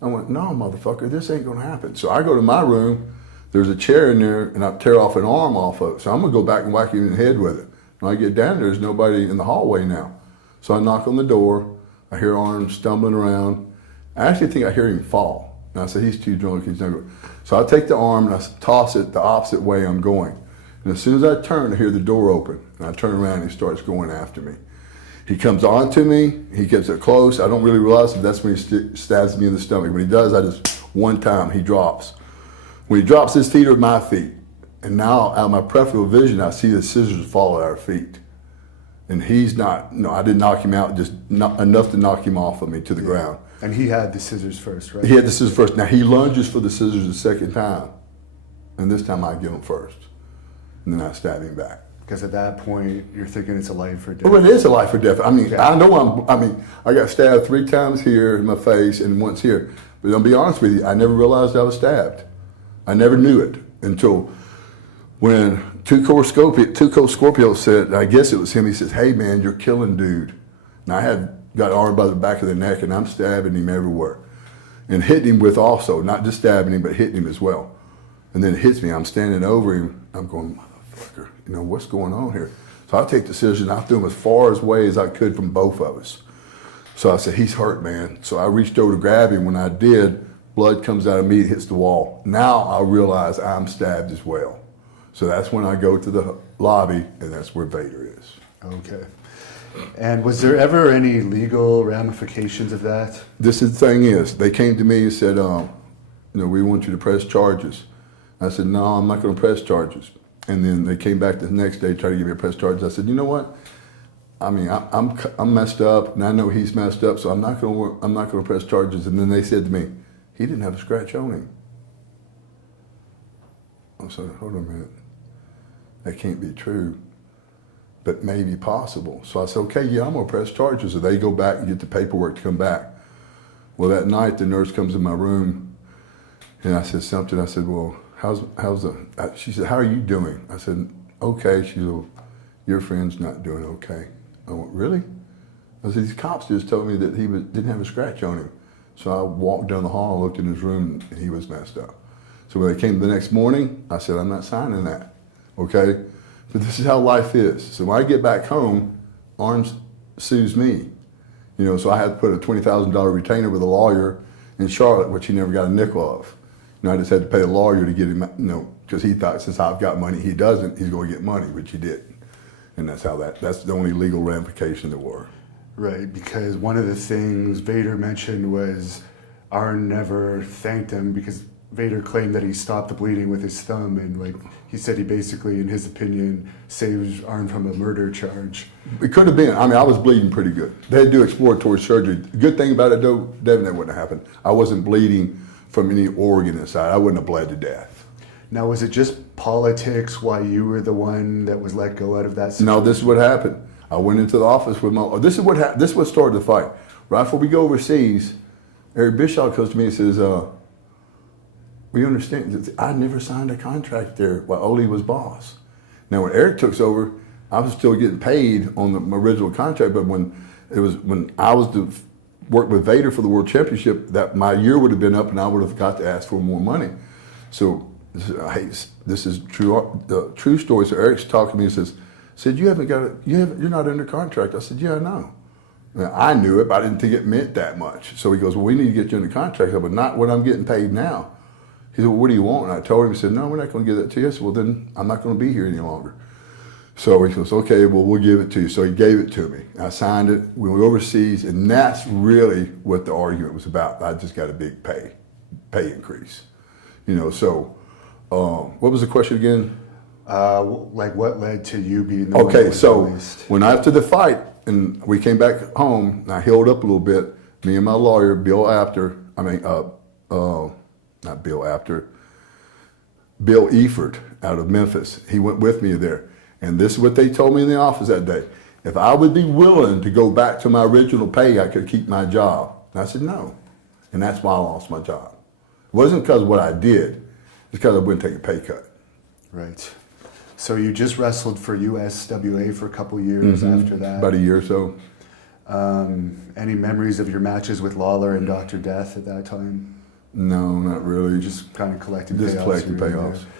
I went, no, motherfucker, this ain't gonna happen. So I go to my room, there's a chair in there, and I tear off an arm off of it. So I'm gonna go back and whack him in the head with it. When I get down there's nobody in the hallway now. So I knock on the door, I hear Arn stumbling around. I actually think I hear him fall. And I said, he's too drunk, he's never. So I take the arm and I toss it the opposite way I'm going. And as soon as I turn, I hear the door open. And I turn around and he starts going after me. He comes on to me, he gets it close. I don't really realize if that's when he stabs me in the stomach. When he does, I just, one time, he drops. When he drops, his feet are my feet. And now, out of my peripheral vision, I see the scissors fall at our feet. And he's not, I didn't knock him out, just not enough to knock him off of me to the ground. And he had the scissors first, right? He had the scissors first. Now, he lunges for the scissors the second time. And this time, I get him first. And then I stab him back. Because at that point, you're thinking it's a life or death. Well, it is a life or death. I mean, I know I got stabbed 3 times here in my face and once here. But I'll be honest with you, I never realized I was stabbed. I never knew it until when Tuco Scorpio said, I guess it was him, he says, hey man, you're killing dude. And I had got Arn by the back of the neck and I'm stabbing him everywhere. And hitting him with also, not just stabbing him, but hitting him as well. And then it hits me, I'm standing over him, I'm going, motherfucker, what's going on here? So I take the decision, I threw him as far away as I could from both of us. So I said, he's hurt, man. So I reached over to grab him. When I did, blood comes out of me, it hits the wall. Now I realize I'm stabbed as well. So that's when I go to the lobby, and that's where Vader is. Okay. And was there ever any legal ramifications of that? This is the thing is, they came to me and said, we want you to press charges. I said, no, I'm not going to press charges. And then they came back the next day, tried to give me a press charges. I said, you know what? I mean, I'm messed up, and I know he's messed up, so I'm not going to press charges. And then they said to me, he didn't have a scratch on him. I said, hold on a minute. That can't be true, but maybe possible. So I said, okay, yeah, I'm going to press charges. So they go back and get the paperwork to come back. Well, that night, the nurse comes in my room, and I said something. I said, well, she said, how are you doing? I said, okay. She said, well, your friend's not doing okay. I went, really? I said, these cops just told me that he didn't have a scratch on him. So I walked down the hall, looked in his room, and he was messed up. So when they came the next morning, I said, I'm not signing that, okay? But this is how life is. So when I get back home, Arn sues me. So I had to put a $20,000 retainer with a lawyer in Charlotte, which he never got a nickel of. I just had to pay a lawyer to get him, because he thought since I've got money, he doesn't, he's going to get money, which he did. And that's the only legal ramification there were. Right, because one of the things Vader mentioned was Arn never thanked him because Vader claimed that he stopped the bleeding with his thumb, and he said he basically, in his opinion, saved Arn from a murder charge. It could have been. I mean, I was bleeding pretty good. They had to do exploratory surgery. The good thing about it, though, Devin, that wouldn't have happened. I wasn't bleeding from any organ inside. I wouldn't have bled to death. Now, was it just politics why you were the one that was let go out of that situation? No, this is what happened. I went into the office with this is what started the fight. Right before we go overseas, Eric Bischoff comes to me and says, we understand, I never signed a contract there while Ole was boss. Now, when Eric took over, I was still getting paid on my original contract, but when I was to work with Vader for the World Championship, that my year would have been up and I would have got to ask for more money. So, this is true. The true story. So Eric's talking to me and said, you're not under contract. I said, yeah, I know. Now, I knew it, but I didn't think it meant that much. So he goes, well, we need to get you under contract, but not what I'm getting paid now. He said, well, what do you want? And I told him, he said, no, we're not going to give that to you. I said, well, then I'm not going to be here any longer. So he goes, okay, well, we'll give it to you. So he gave it to me. I signed it. We went overseas, and that's really what the argument was about. I just got a big pay increase. So what was the question again? What led to you being the okay, so when after the fight, and we came back home, and I healed up a little bit, me and my lawyer, Bill not Bill Apter, Bill Efert out of Memphis. He went with me there. And this is what they told me in the office that day. If I would be willing to go back to my original pay, I could keep my job. And I said, no. And that's why I lost my job. It wasn't because of what I did. It's because I wouldn't take a pay cut. Right. So you just wrestled for USWA for a couple years after that. About a year or so. Any memories of your matches with Lawler and Dr. Death at that time? No, not really. Just kind of collecting Just payoffs. collecting here and payoffs. there.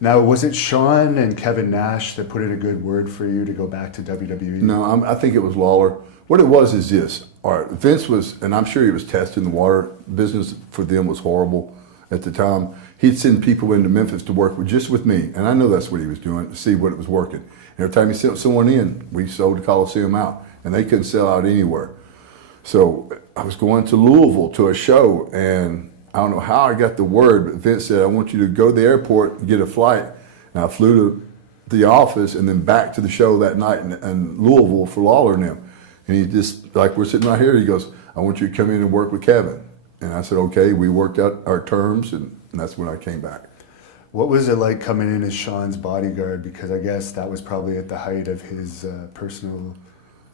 Now, was it Shawn and Kevin Nash that put in a good word for you to go back to WWE? No, I think it was Lawler. What it was is this. All right, Vince was, and I'm sure he was testing the water. Business for them was horrible at the time. He'd send people into Memphis to work just with me, and I know that's what he was doing, to see what it was working. And every time he sent someone in, we sold the Coliseum out, and they couldn't sell out anywhere. So I was going to Louisville to a show, and I don't know how I got the word, but Vince said, I want you to go to the airport and get a flight. And I flew to the office and then back to the show that night in Louisville for Lawler and them. And he just, like we're sitting right here, he goes, I want you to come in and work with Kevin. And I said, okay. We worked out our terms, and that's when I came back. What was it like coming in as Shawn's bodyguard? Because I guess that was probably at the height of his personal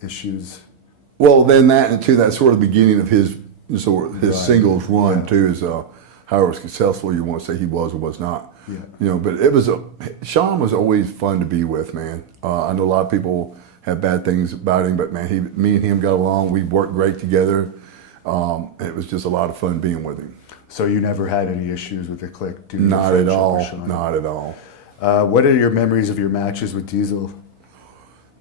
issues. Well, then that, and too, that's sort of the beginning of his Right. singles run, Yeah. too, is however successful you want to say he was or was not. Yeah. You know, but it was Shawn was always fun to be with, man. I know a lot of people have bad things about him, but man, me and him got along. We worked great together. It was just a lot of fun being with him. So you never had any issues with the Clique? due to Not your at friendship all. with Shawn? Not at all. What are your memories of your matches with Diesel?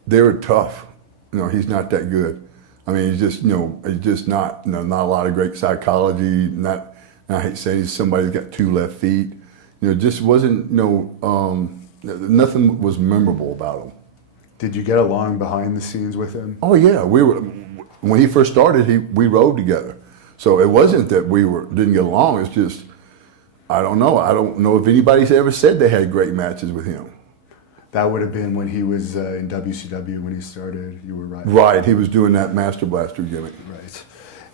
They were tough. You know, he's not that good. I mean, he's just, he's just not, not a lot of great psychology. Not, I hate saying he's somebody who's got 2 left feet. Just wasn't, nothing was memorable about him. Did you get along behind the scenes with him? Oh yeah, when he first started, we rode together. So it wasn't that we didn't get along. It's just, I don't know. I don't know if anybody's ever said they had great matches with him. That would have been when he was in WCW when he started. You were right. Right, he was doing that Master Blaster gimmick. Right.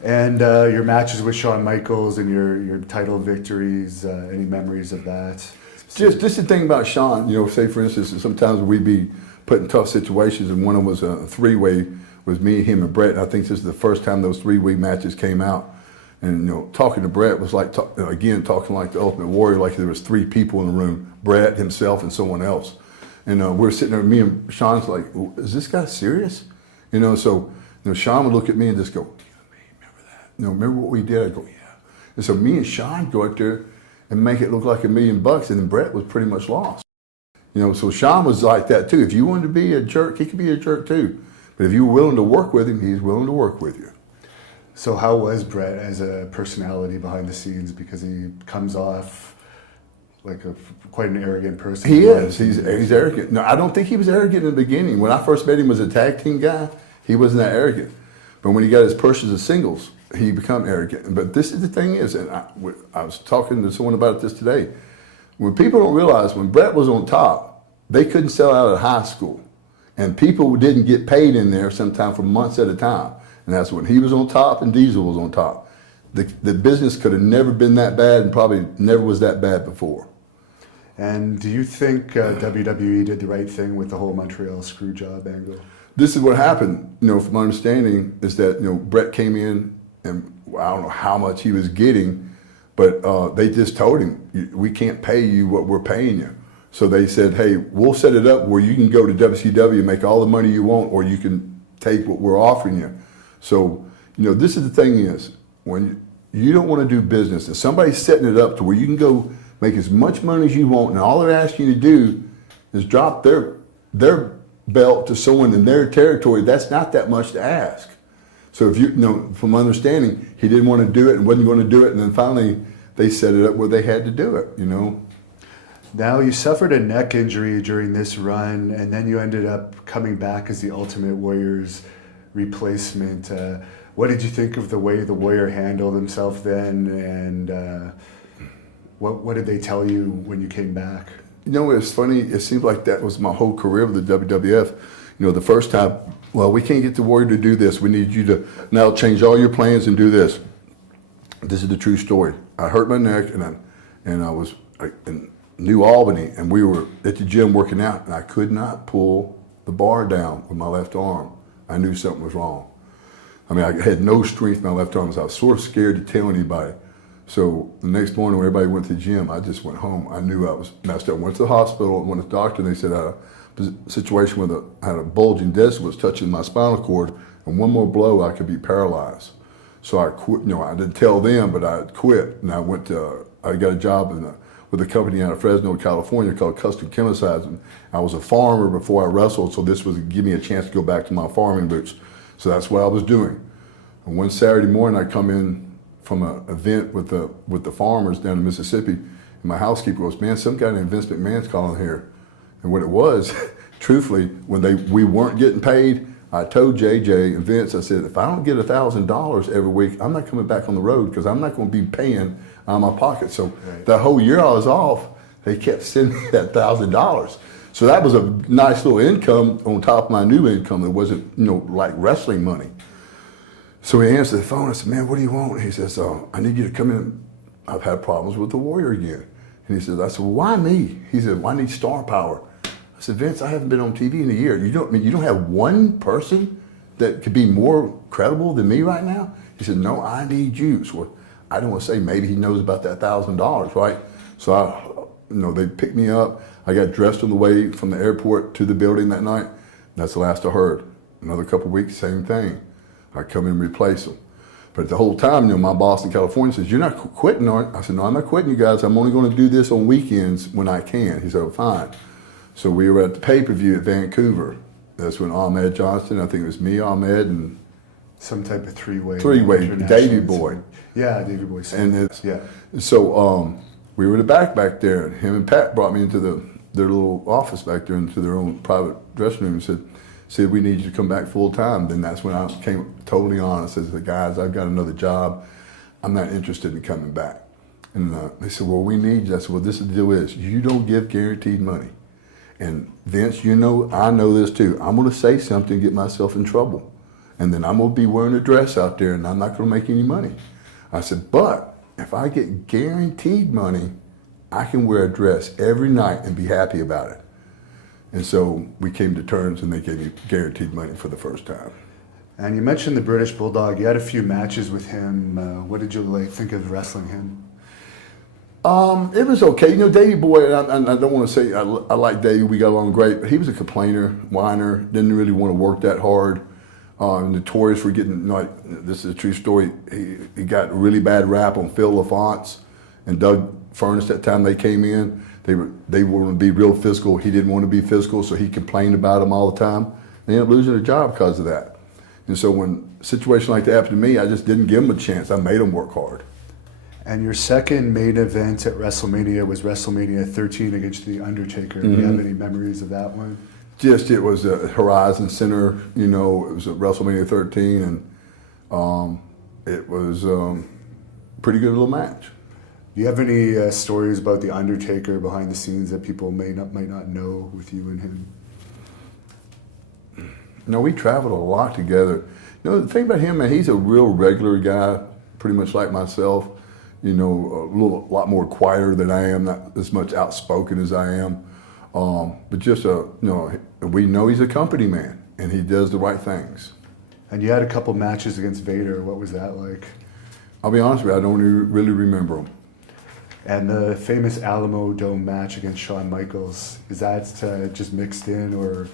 And your matches with Shawn Michaels and your title victories, any memories of that? Just the thing about Shawn, say for instance, sometimes we'd be put in tough situations, and one of them was a 3-way, was me, him, and Brett. And I think this is the first time those 3-way matches came out. And talking to Brett was like, talking like the Ultimate Warrior, like there was 3 people in the room, Brett, himself, and someone else. And we're sitting there, me and Shawn's like, is this guy serious? So Shawn would look at me and just go, remember that? Remember what we did? I go, yeah. And so me and Shawn go out there and make it look like $1 million, and then Brett was pretty much lost. So Shawn was like that too. If you wanted to be a jerk, he could be a jerk too. But if you were willing to work with him, he's willing to work with you. So how was Brett as a personality behind the scenes? Because he comes off like quite an arrogant person. He is. He's arrogant. No, I don't think he was arrogant in the beginning. When I first met him as a tag team guy, he wasn't that arrogant. But when he got his pushes of singles, he became arrogant. But this is the thing is, and I was talking to someone about this today. When people don't realize, when Brett was on top, they couldn't sell out of high school. And people didn't get paid in there sometimes for months at a time. And that's when he was on top and Diesel was on top. The business could have never been that bad, and probably never was that bad before. And do you think WWE did the right thing with the whole Montreal screw job angle? This is what happened, from my understanding, is that, Brett came in, and I don't know how much he was getting, but they just told him, we can't pay you what we're paying you. So they said, hey, we'll set it up where you can go to WCW and make all the money you want, or you can take what we're offering you. So, this is the thing is, when you don't want to do business, and somebody's setting it up to where you can go make as much money as you want, and all they're asking you to do is drop their belt to someone in their territory, that's not that much to ask. So if from my understanding, he didn't want to do it and wasn't going to do it, and then finally they set it up where they had to do it, Now, you suffered a neck injury during this run, and then you ended up coming back as the Ultimate Warrior's replacement. What did you think of the way the Warrior handled himself then, and what did they tell you when you came back? It's funny. It seems like that was my whole career with the WWF. The first time, well, we can't get the Warrior to do this. We need you to now change all your plans and do this. this is the true story. I hurt my neck, and I was in New Albany, and we were at the gym working out, and I could not pull the bar down with my left arm. I knew something was wrong. I mean, I had no strength in my left arm, so I was sort of scared to tell anybody. So the next morning when everybody went to the gym, I just went home. I knew I was messed up. Went to the hospital, went to the doctor, and they said I had a situation where I had a bulging disc was touching my spinal cord, and one more blow, I could be paralyzed. So I quit. I didn't tell them, but I quit, and I got a job with a company out of Fresno, California called Custom Chemicides. And I was a farmer before I wrestled, so this was give me a chance to go back to my farming roots. So that's what I was doing. And one Saturday morning, I come in from an event with the farmers down in Mississippi, and my housekeeper goes, "Man, some guy named Vince McMahon's calling here." And what it was, truthfully, when we weren't getting paid, I told JJ and Vince, I said, if I don't get $1,000 every week, I'm not coming back on the road because I'm not going to be paying out of my pocket. So the whole year I was off, they kept sending me that $1,000. So that was a nice little income on top of my new income. It wasn't, like wrestling money. So he answered the phone. I said, "Man, what do you want?" He says, "I need you to come in. I've had problems with the Warrior again." And he said, I said, "Well, why me?" He said, "Well, I need star power." I said, "Vince, I haven't been on TV in a year. You don't have one person that could be more credible than me right now?" He said, "No, I need you." So I don't want to say maybe he knows about that $1,000, right? So they picked me up. I got dressed on the way from the airport to the building that night. That's the last I heard. Another couple of weeks, same thing. I come in and replace him. But the whole time, my boss in California says, "You're not quitting, are you?" I said, "No, I'm not quitting, you guys. I'm only going to do this on weekends when I can." He said, "Oh, fine." So we were at the pay-per-view at Vancouver. That's when Ahmed Johnson, I think it was me, Ahmed, and some type of three-way, Davey Boy. Yeah, Davey Boy. So we were in the back there, and him and Pat brought me into their little office back there, into their own private dressing room, and said, "We need you to come back full time." Then that's when I came totally honest. I said, "Guys, I've got another job. I'm not interested in coming back." And they said, "Well, we need you." I said, "Well, this is the deal is, you don't give guaranteed money. And Vince, I know this too. I'm going to say something and get myself in trouble. And then I'm going to be wearing a dress out there and I'm not going to make any money." I said, "But if I get guaranteed money, I can wear a dress every night and be happy about it." And so we came to terms and they gave me guaranteed money for the first time. And you mentioned the British Bulldog. You had a few matches with him. What did you think of wrestling him? It was okay. Davey Boy, and I don't want to say I like Davey, we got along great, but he was a complainer, whiner, didn't really want to work that hard. Notorious for getting, this is a true story, he got a really bad rap on Phil LaFonce and Doug Furnace that time they came in. They wanted to be real physical. He didn't want to be physical, so he complained about them all the time. They ended up losing their job because of that. And so when a situation like that happened to me, I just didn't give them a chance. I made them work hard. And your second main event at WrestleMania was WrestleMania 13 against The Undertaker. Do you have any memories of that one? It was a Horizon Center, it was at WrestleMania 13, and it was a pretty good little match. Do you have any stories about The Undertaker behind the scenes that people might not know with you and him? We traveled a lot together. The thing about him, man, he's a real regular guy, pretty much like myself. A lot more quieter than I am, not as much outspoken as I am. But just, we know he's a company man, and he does the right things. And you had a couple matches against Vader. What was that like? I'll be honest with you, I don't really remember them. And the famous Alamo Dome match against Shawn Michaels, is that just mixed in, or?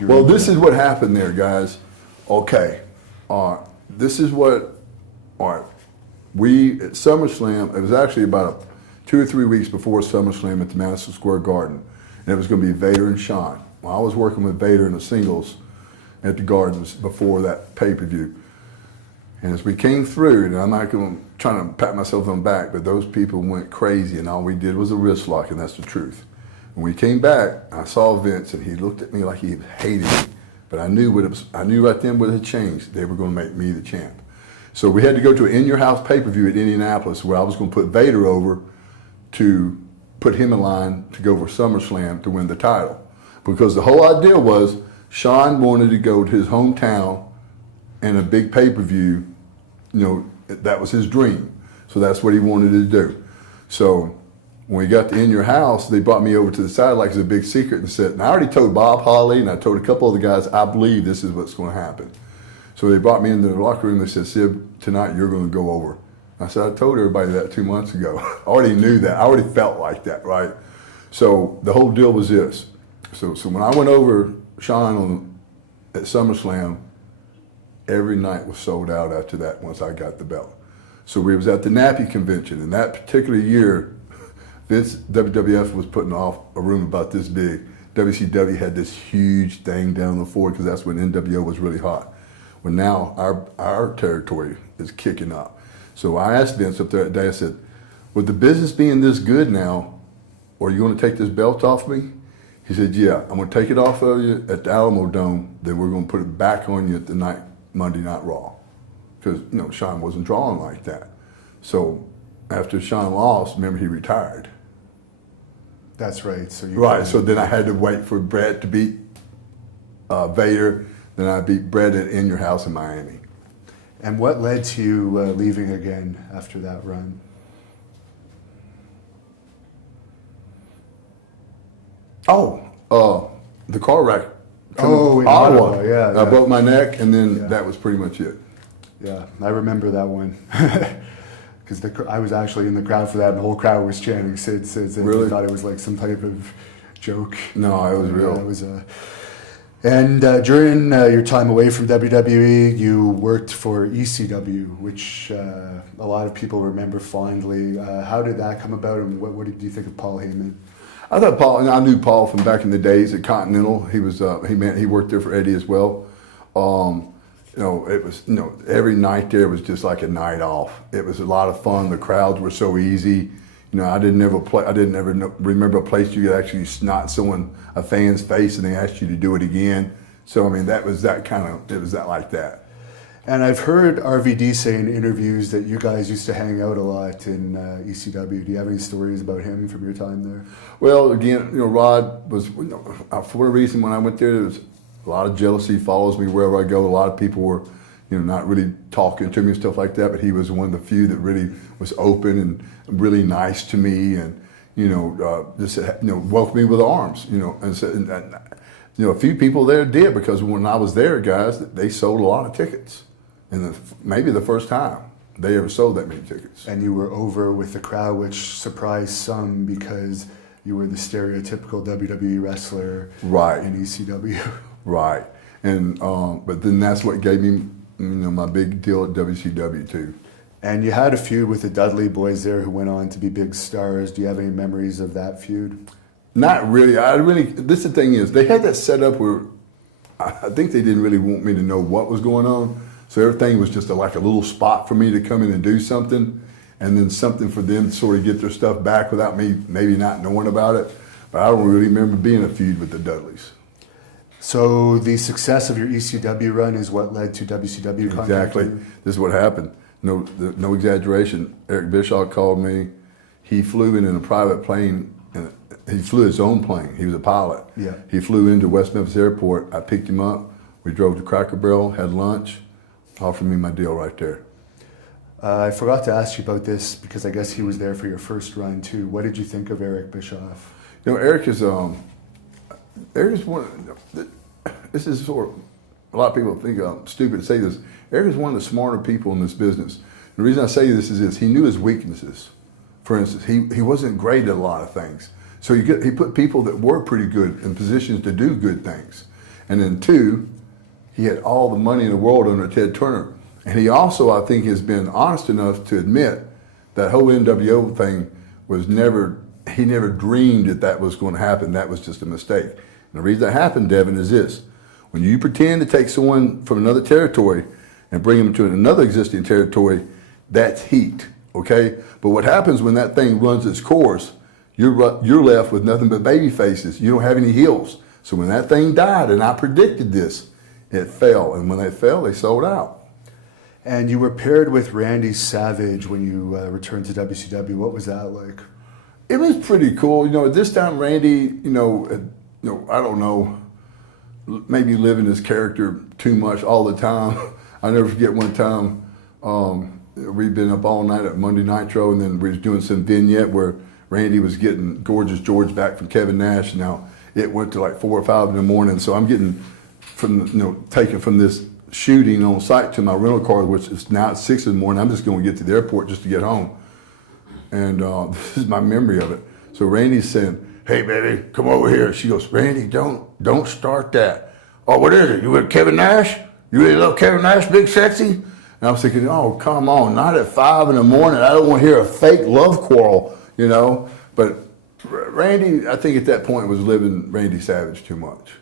Well, this is what happened there, guys. Okay, this is what, we, at SummerSlam, it was actually about 2 or 3 weeks before SummerSlam at the Madison Square Garden, and it was going to be Vader and Shawn. Well, I was working with Vader in the singles at the Gardens before that pay-per-view. And as we came through, and I'm not trying to pat myself on the back, but those people went crazy, and all we did was a wrist lock, and that's the truth. When we came back, I saw Vince, and he looked at me like he hated me. But I knew right then what had changed. They were going to make me the champ. So we had to go to an in-your-house pay-per-view at Indianapolis where I was going to put Vader over to put him in line to go for SummerSlam to win the title. Because the whole idea was Shawn wanted to go to his hometown and a big pay-per-view, that was his dream. So that's what he wanted to do. So when we got to In Your House, they brought me over to the side like it's a big secret and said, and I already told Bob Holly and I told a couple other guys, I believe this is what's going to happen. So they brought me into the locker room and they said, Sid, tonight you're going to go over. I said, I told everybody that 2 months ago. I already knew that. I already felt like that, right? So the whole deal was this. So when I went over Sean at SummerSlam, every night was sold out after that once I got the belt. So we was at the Nappy convention, and that particular year, this WWF was putting off a room about this big. WCW had this huge thing down the floor because that's when NWO was really hot. Well, now our territory is kicking up. So I asked Vince up there that day, I said, with the business being this good now, are you going to take this belt off me? He said, yeah, I'm going to take it off of you at the Alamo Dome, then we're going to put it back on you at the Monday Night Raw. Because, Sean wasn't drawing like that. So after Sean lost, remember, he retired. That's right. So so then I had to wait for Brett to beat Vader. Then I beat Brett at In Your House in Miami. And what led to you leaving again after that run? The car wreck. In Ottawa, yeah. I broke my neck, and then that was pretty much it. Yeah, I remember that one. Because I was actually in the crowd for that, and the whole crowd was chanting Sid, Sid, Sid. Really? I thought it was like some type of joke. No, it was real. It was And during your time away from WWE, you worked for ECW, which a lot of people remember fondly. How did that come about, and what did you think of Paul Heyman? I thought Paul, and I knew Paul from back in the days at Continental. He was he worked there for Eddie as well. It was every night there was just like a night off. It was a lot of fun. The crowds were so easy. I didn't ever remember a place you could actually snot a fan's face and they asked you to do it again. So that was like that. And I've heard RVD say in interviews that you guys used to hang out a lot in ECW. Do you have any stories about him from your time there? Well, again, Rod was, for a reason when I went there was a lot of jealousy, follows me wherever I go. A lot of people were, not really talking to me and stuff like that, but he was one of the few that really was open and really nice to me and, just, welcomed me with arms, and said, and a few people there did, because when I was there, guys, they sold a lot of tickets. And maybe the first time they ever sold that many tickets. And you were over with the crowd, which surprised some because you were the stereotypical WWE wrestler in ECW. Right. And but then that's what gave me my big deal at WCW too. And you had a feud with the Dudley boys there who went on to be big stars. Do you have any memories of that feud? Not really. This the thing is, they had that set up where I think they didn't really want me to know what was going on. So everything was just like a little spot for me to come in and do something, and then something for them to sort of get their stuff back without me maybe not knowing about it. But I don't really remember being a feud with the Dudleys. So the success of your ECW run is what led to WCW contacting Exactly. you? This is what happened. No exaggeration. Eric Bischoff called me. He flew in a private plane. And he flew his own plane. He was a pilot. Yeah. He flew into West Memphis Airport. I picked him up. We drove to Cracker Barrel, had lunch, offered me my deal right there. I forgot to ask you about this because I guess he was there for your first run too. What did you think of Eric Bischoff? Eric is one. This is sort of, a lot of people think I'm stupid to say this. Eric is one of the smarter people in this business. And the reason I say this is he knew his weaknesses. For instance, he wasn't great at a lot of things. So he put people that were pretty good in positions to do good things. And then two, he had all the money in the world under Ted Turner. And he also, I think, has been honest enough to admit that whole NWO thing was he never dreamed that was going to happen. That was just a mistake. And the reason that happened, Devin, is this. When you pretend to take someone from another territory and bring them to another existing territory, that's heat, okay? But what happens when that thing runs its course, you're left with nothing but baby faces. You don't have any heels. So when that thing died, and I predicted this, it fell. And when they fell, they sold out. And you were paired with Randy Savage when you returned to WCW. What was that like? It was pretty cool. At this time, Randy, I don't know, maybe living his character too much all the time. I never forget one time, we'd been up all night at Monday Nitro, and then we was doing some vignette where Randy was getting Gorgeous George back from Kevin Nash. Now it went to like 4 or 5 in the morning, so I'm getting taken from this shooting on site to my rental car, which is now at 6 in the morning. I'm just going to get to the airport just to get home, and this is my memory of it. So Randy's saying, "Hey baby, come over here." She goes, "Randy, don't start that." "Oh, what is it? You with Kevin Nash? You really love Kevin Nash, Big Sexy?" And I was thinking, oh, come on, not at 5 in the morning. I don't want to hear a fake love quarrel, you know. But Randy, I think at that point was living Randy Savage too much.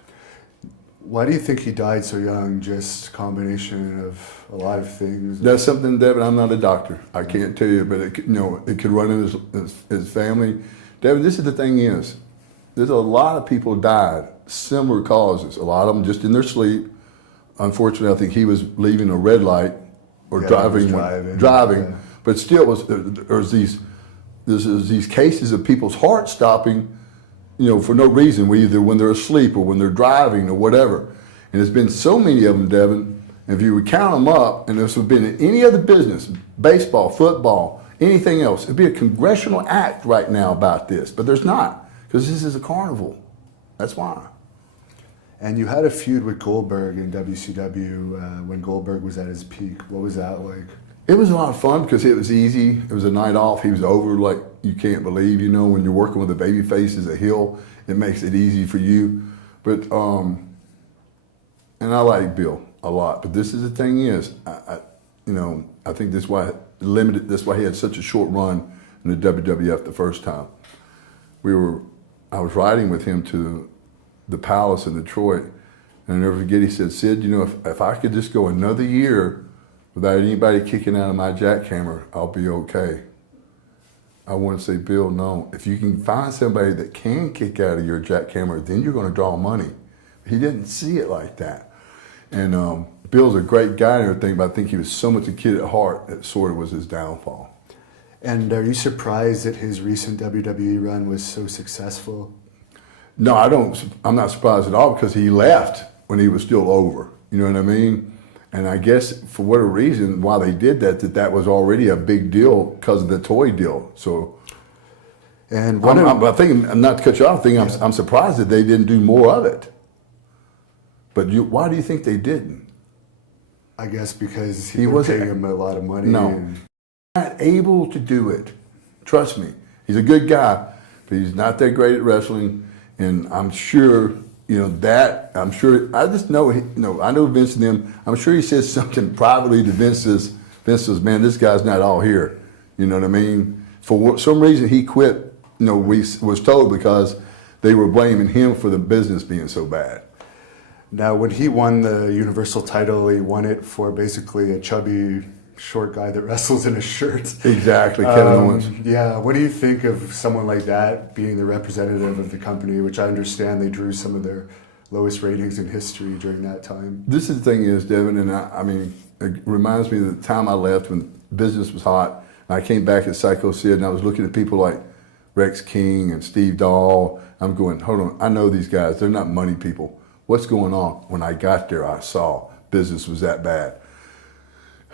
Why do you think he died so young? Just a combination of a lot of things. That's something, Devin, I'm not a doctor. I can't tell you, but it could run in his family. Devin, this is the thing is, there's a lot of people died, similar causes. A lot of them just in their sleep. Unfortunately, I think he was leaving a red light or driving. Yeah. But still, there's these cases of people's hearts stopping, for no reason, either when they're asleep or when they're driving or whatever. And there's been so many of them, Devin, and if you would count them up, and this would have been in any other business, baseball, football, anything else, it'd be a congressional act right now about this. But there's not, because this is a carnival. That's why. And you had a feud with Goldberg in WCW when Goldberg was at his peak. What was that like? It was a lot of fun because it was easy. It was a night off. He was over like you can't believe. When you're working with a baby face as a heel, it makes it easy for you. But and I like Bill a lot. But this is the thing is, I think that's why That's why he had such a short run in the WWF the first time. I was riding with him to the Palace in Detroit, and I'll never forget, he said, "Sid, if I could just go another year without anybody kicking out of my jackhammer, I'll be okay." I want to say, Bill, no. If you can find somebody that can kick out of your jackhammer, then you're going to draw money. He didn't see it like that. And Bill's a great guy and everything, but I think he was so much a kid at heart that sort of was his downfall. And are you surprised that his recent WWE run was so successful? No, I'm not surprised at all because he left when he was still over. You know what I mean? And I guess for whatever reason, why they did that was already a big deal because of the toy deal. So, and I think, not to cut you off, I'm surprised that they didn't do more of it. But why do you think they didn't? I guess because he was paying him a lot of money. No, not able to do it. Trust me, he's a good guy, but he's not that great at wrestling. And I'm sure, I just know, I know Vince and them. I'm sure he said something privately to Vince says, "Man, this guy's not all here." You know what I mean? For some reason, he quit. We was told because they were blaming him for the business being so bad. Now, when he won the Universal title, he won it for basically a chubby, short guy that wrestles in a shirt. Exactly, Kevin Owens. Yeah, what do you think of someone like that being the representative of the company, which I understand they drew some of their lowest ratings in history during that time? This is the thing is, Devin, and I mean, it reminds me of the time I left when business was hot, and I came back at Psycho Sid, and I was looking at people like Rex King and Steve Dahl. I'm going, hold on, I know these guys. They're not money people. What's going on? When I got there, I saw business was that bad.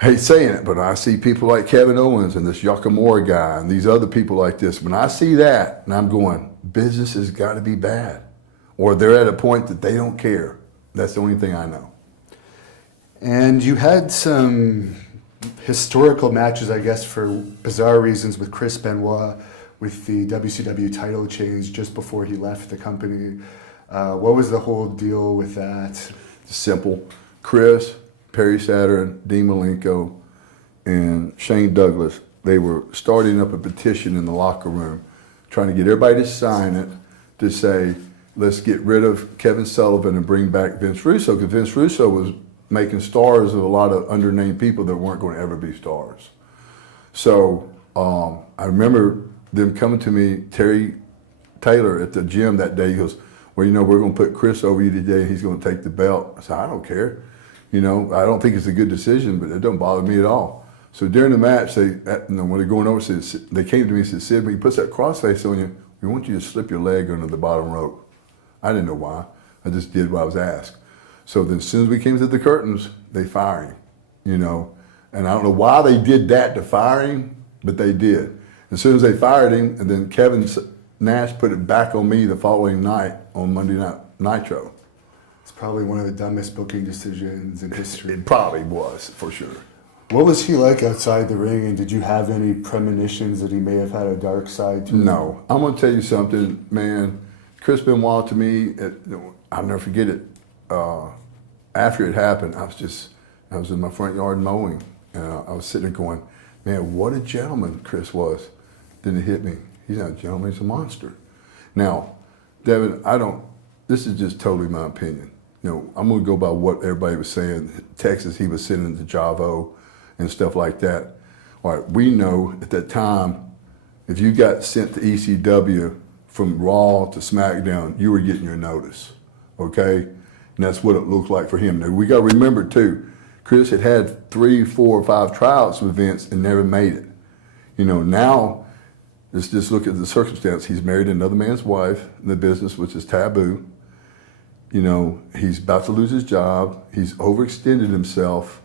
I hate saying it, but I see people like Kevin Owens and this Yakamura guy and these other people like this. When I see that, and I'm going, business has got to be bad. Or they're at a point that they don't care. That's the only thing I know. And you had some historical matches, I guess, for bizarre reasons with Chris Benoit with the WCW title change just before he left the company. What was the whole deal with that? Simple. Chris, Perry Saturn, Dean Malenko, and Shane Douglas, they were starting up a petition in the locker room, trying to get everybody to sign it to say, let's get rid of Kevin Sullivan and bring back Vince Russo, because Vince Russo was making stars of a lot of undernamed people that weren't going to ever be stars. So I remember them coming to me, Terry Taylor at the gym that day, he goes, "Well, we're going to put Chris over you today, and he's going to take the belt." I said, "I don't care. I don't think it's a good decision, but it don't bother me at all." So during the match, when they're going over, they came to me and said, "Sid, when he puts that crossface on you, we want you to slip your leg under the bottom rope." I didn't know why. I just did what I was asked. So then as soon as we came to the curtains, they fired him, And I don't know why they did that to fire him, but they did. As soon as they fired him, and then Kevin Nash put it back on me the following night on Monday Night Nitro. It's probably one of the dumbest booking decisions in history. It probably was, for sure. What was he like outside the ring, and did you have any premonitions that he may have had a dark side to him? No. I'm going to tell you something, man. Chris Benoit, to me, I'll never forget it. After it happened, I was in my front yard mowing, and I was sitting there going, man, what a gentleman Chris was. Then it hit me. He's not a gentleman, he's a monster. Now, Devin, this is just totally my opinion. I'm going to go by what everybody was saying. Texas, he was sending to Javo and stuff like that. All right, we know at that time, if you got sent to ECW from Raw to SmackDown, you were getting your notice, okay? And that's what it looked like for him. Now, we got to remember, too, Chris had 3, 4, or 5 tryouts with Vince and never made it. Now, let's just look at the circumstance. He's married another man's wife in the business, which is taboo. He's about to lose his job. He's overextended himself.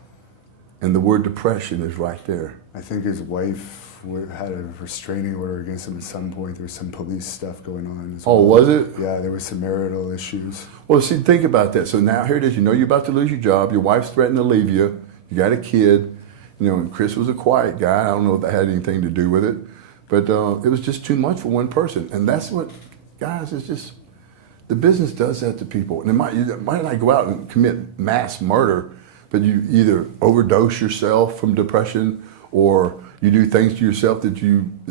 And the word depression is right there. I think his wife had a restraining order against him at some point. There was some police stuff going on as well. Oh, was it? Yeah, there was some marital issues. Well, see, think about that. So now here it is. You're about to lose your job. Your wife's threatening to leave you. You got a kid. And Chris was a quiet guy. I don't know if that had anything to do with it. But it was just too much for one person. And that's what, guys, it's just, the business does that to people. And you might not go out and commit mass murder, but you either overdose yourself from depression or you do things to yourself that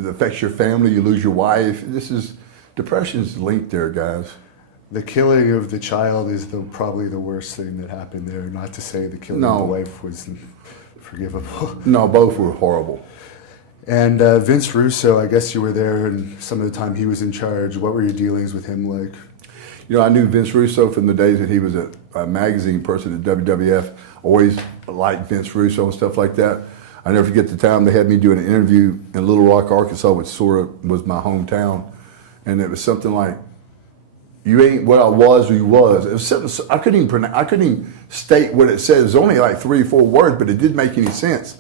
affects your family, you lose your wife. Depression's linked there, guys. The killing of the child is probably the worst thing that happened there. Not to say the killing of the wife was forgivable. No, both were horrible. And Vince Russo, I guess you were there and some of the time he was in charge. What were your dealings with him like? I knew Vince Russo from the days that he was a magazine person at WWF. Always liked Vince Russo and stuff like that. I never forget the time they had me doing an interview in Little Rock, Arkansas, which sort of was my hometown. And it was something like, you ain't what I was or you was. It was something, I couldn't even state what it said. It was only like 3 or 4 words, but it didn't make any sense.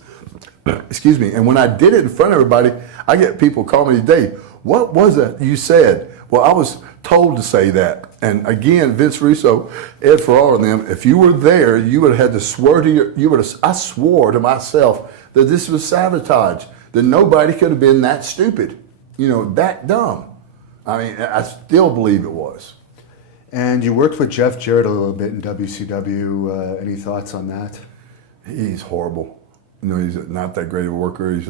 Excuse me. And when I did it in front of everybody, I get people calling me today, what was it you said? Well, I was told to say that. And again, Vince Russo, Ed Ferrara and them, if you were there, you would have had to swear to I swore to myself that this was sabotage, that nobody could have been that stupid, that dumb. I mean, I still believe it was. And you worked with Jeff Jarrett a little bit in WCW. Any thoughts on that? He's horrible. He's not that great of a worker. He's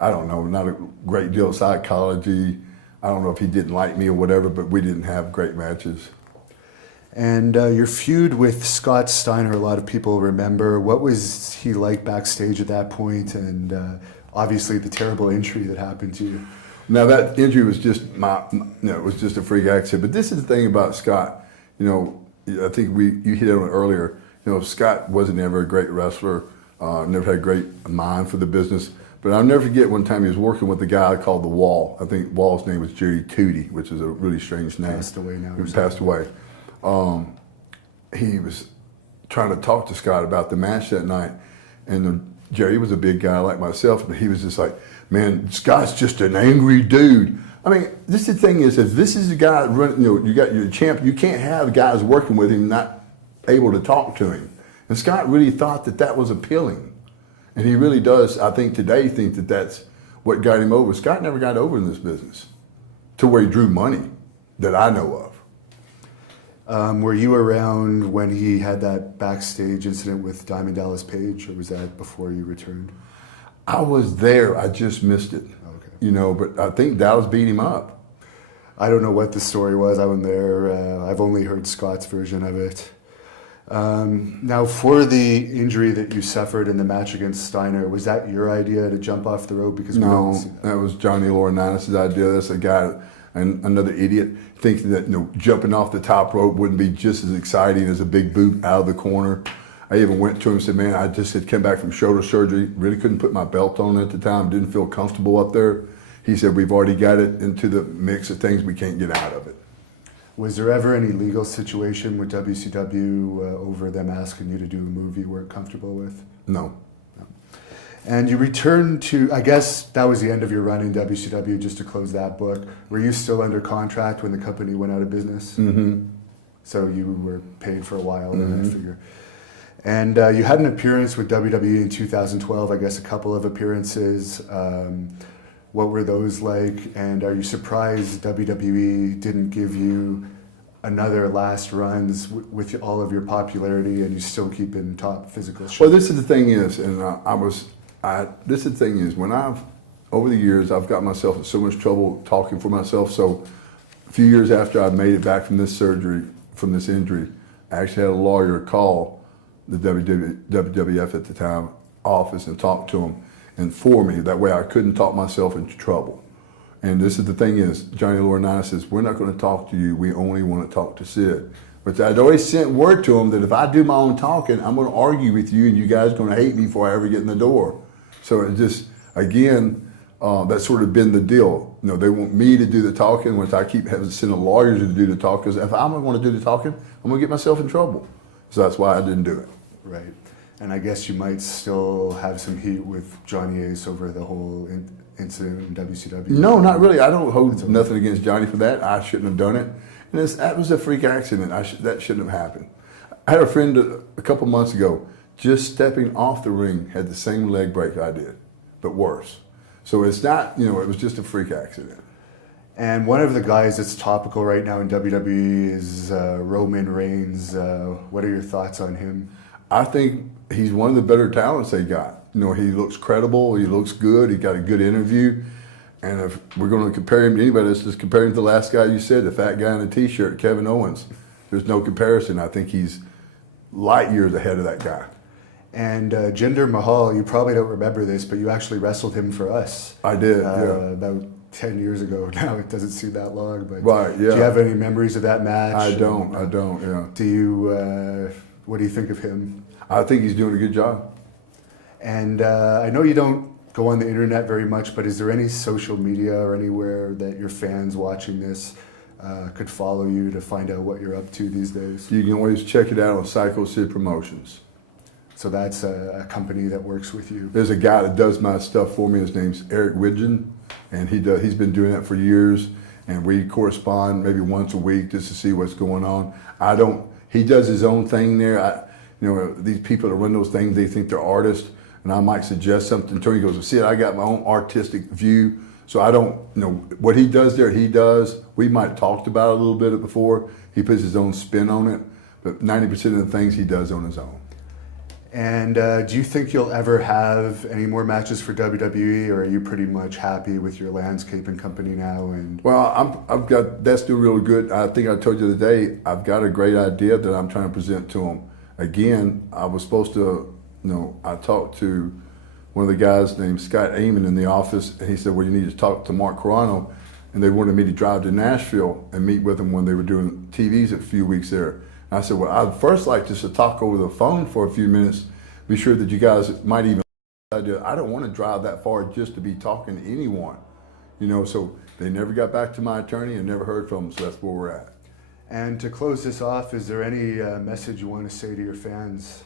I don't know, not a great deal of psychology. I don't know if he didn't like me or whatever, but we didn't have great matches. And your feud with Scott Steiner, a lot of people remember. What was he like backstage at that point? And obviously the terrible injury that happened to you. Now that injury was just it was just a freak accident. But this is the thing about Scott. I think you hit on it earlier. Scott wasn't ever a great wrestler. Never had a great mind for the business. But I'll never forget one time he was working with a guy called The Wall. I think Wall's name was Jerry Tootie, which is a really strange name. Passed away now. He passed away. He was trying to talk to Scott about the match that night. And Jerry was a big guy like myself, but he was just like, man, Scott's just an angry dude. I mean, this is the thing is, if this is the guy running, you got your champ, you can't have guys working with him not able to talk to him. And Scott really thought that was appealing. And he really does, I think today, think that that's what got him over. Scott never got over in this business to where he drew money that I know of. Were you around when he had that backstage incident with Diamond Dallas Page, or was that before you returned? I was there. I just missed it. Okay. But I think Dallas beat him up. I don't know what the story was. I wasn't there. I've only heard Scott's version of it. Now, for the injury that you suffered in the match against Steiner, was that your idea to jump off the rope? Because no, that was Johnny Laurinaitis' idea. That's a guy, and another idiot, thinking that jumping off the top rope wouldn't be just as exciting as a big boot out of the corner. I even went to him and said, man, I just had come back from shoulder surgery, really couldn't put my belt on at the time, didn't feel comfortable up there. He said, we've already got it into the mix of things, we can't get out of it. Was there ever any legal situation with WCW over them asking you to do a move you weren't comfortable with? No. And you returned to, I guess that was the end of your run in WCW, just to close that book. Were you still under contract when the company went out of business? Mm-hmm. So you were paid for a while, I figure. And you had an appearance with WWE in 2012, I guess a couple of appearances. What were those like? And are you surprised WWE didn't give you another last runs with all of your popularity and you still keep in top physical shape? Well, this is the thing is, and this is the thing is, over the years, I've got myself in so much trouble talking for myself. So a few years after I made it back from this surgery, from this injury, I actually had a lawyer call the WWF at the time office and talk to him and for me. That way I couldn't talk myself into trouble. And this is the thing is, Johnny Laurinaitis says, we're not going to talk to you. We only want to talk to Sid. But I'd always sent word to him that if I do my own talking, I'm going to argue with you and you guys are going to hate me before I ever get in the door. So it just, again, that's sort of been the deal. You know, they want me to do the talking, which I keep having to send a lawyer to do the talk, because if I'm going to do the talking, I'm going to get myself in trouble. So that's why I didn't do it. Right. And I guess you might still have some heat with Johnny Ace over the whole incident in WCW. No, not really. I don't hold nothing against Johnny for that. I shouldn't have done it. And that was a freak accident. That shouldn't have happened. I had a friend a couple months ago, just stepping off the ring, had the same leg break I did, but worse. So it's not, you know, it was just a freak accident. And one of the guys that's topical right now in WWE is Roman Reigns. What are your thoughts on him? I think he's one of the better talents they got. You know, he looks credible, he looks good, he got a good interview. And if we're going to compare him to anybody, let's just compare him to the last guy you said, the fat guy in the T-shirt, Kevin Owens. There's no comparison. I think he's light years ahead of that guy. And Jinder Mahal, you probably don't remember this, but you actually wrestled him for us. I did, yeah. About 10 years ago now. It doesn't seem that long. But right, yeah. Do you have any memories of that match? I don't, yeah. Do you, what do you think of him? I think he's doing a good job. And I know you don't go on the internet very much, but is there any social media or anywhere that your fans watching this could follow you to find out what you're up to these days? You can always check it out on Psycho Sid Promotions. So that's a company that works with you. There's a guy that does my stuff for me. His name's Eric Widgen, and he's been doing that for years. And we correspond maybe once a week just to see what's going on. He does his own thing there. These people that run those things, they think they're artists, and I might suggest something to him. He goes, see, I got my own artistic view. So I don't, what he does there, he does. We might have talked about it a little bit before. He puts his own spin on it, but 90% of the things he does on his own. And do you think you'll ever have any more matches for WWE, or are you pretty much happy with your landscaping company now? And well, that's doing really good. I think I told you the other day, I've got a great idea that I'm trying to present to them. Again, I was supposed to, I talked to one of the guys named Scott Amon in the office, and he said, well, you need to talk to Mark Carano, and they wanted me to drive to Nashville and meet with them when they were doing TVs a few weeks there. I said, well, I'd first like just to talk over the phone for a few minutes, be sure that you guys might even, I don't want to drive that far just to be talking to anyone, so they never got back to my attorney and never heard from them, so that's where we're at. And to close this off, is there any message you want to say to your fans?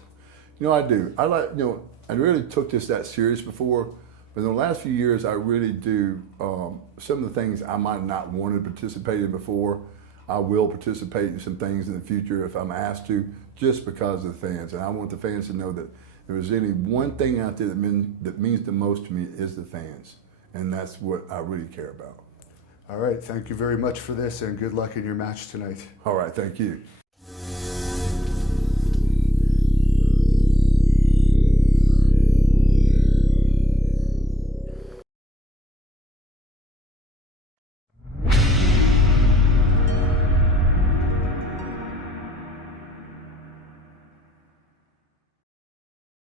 I do. I really took this that serious before, but in the last few years, I really do. Some of the things I might not want to participate in before, I will participate in some things in the future if I'm asked to, just because of the fans. And I want the fans to know that if there's any one thing out there that means the most to me is the fans. And that's what I really care about. All right. Thank you very much for this, and good luck in your match tonight. All right. Thank you.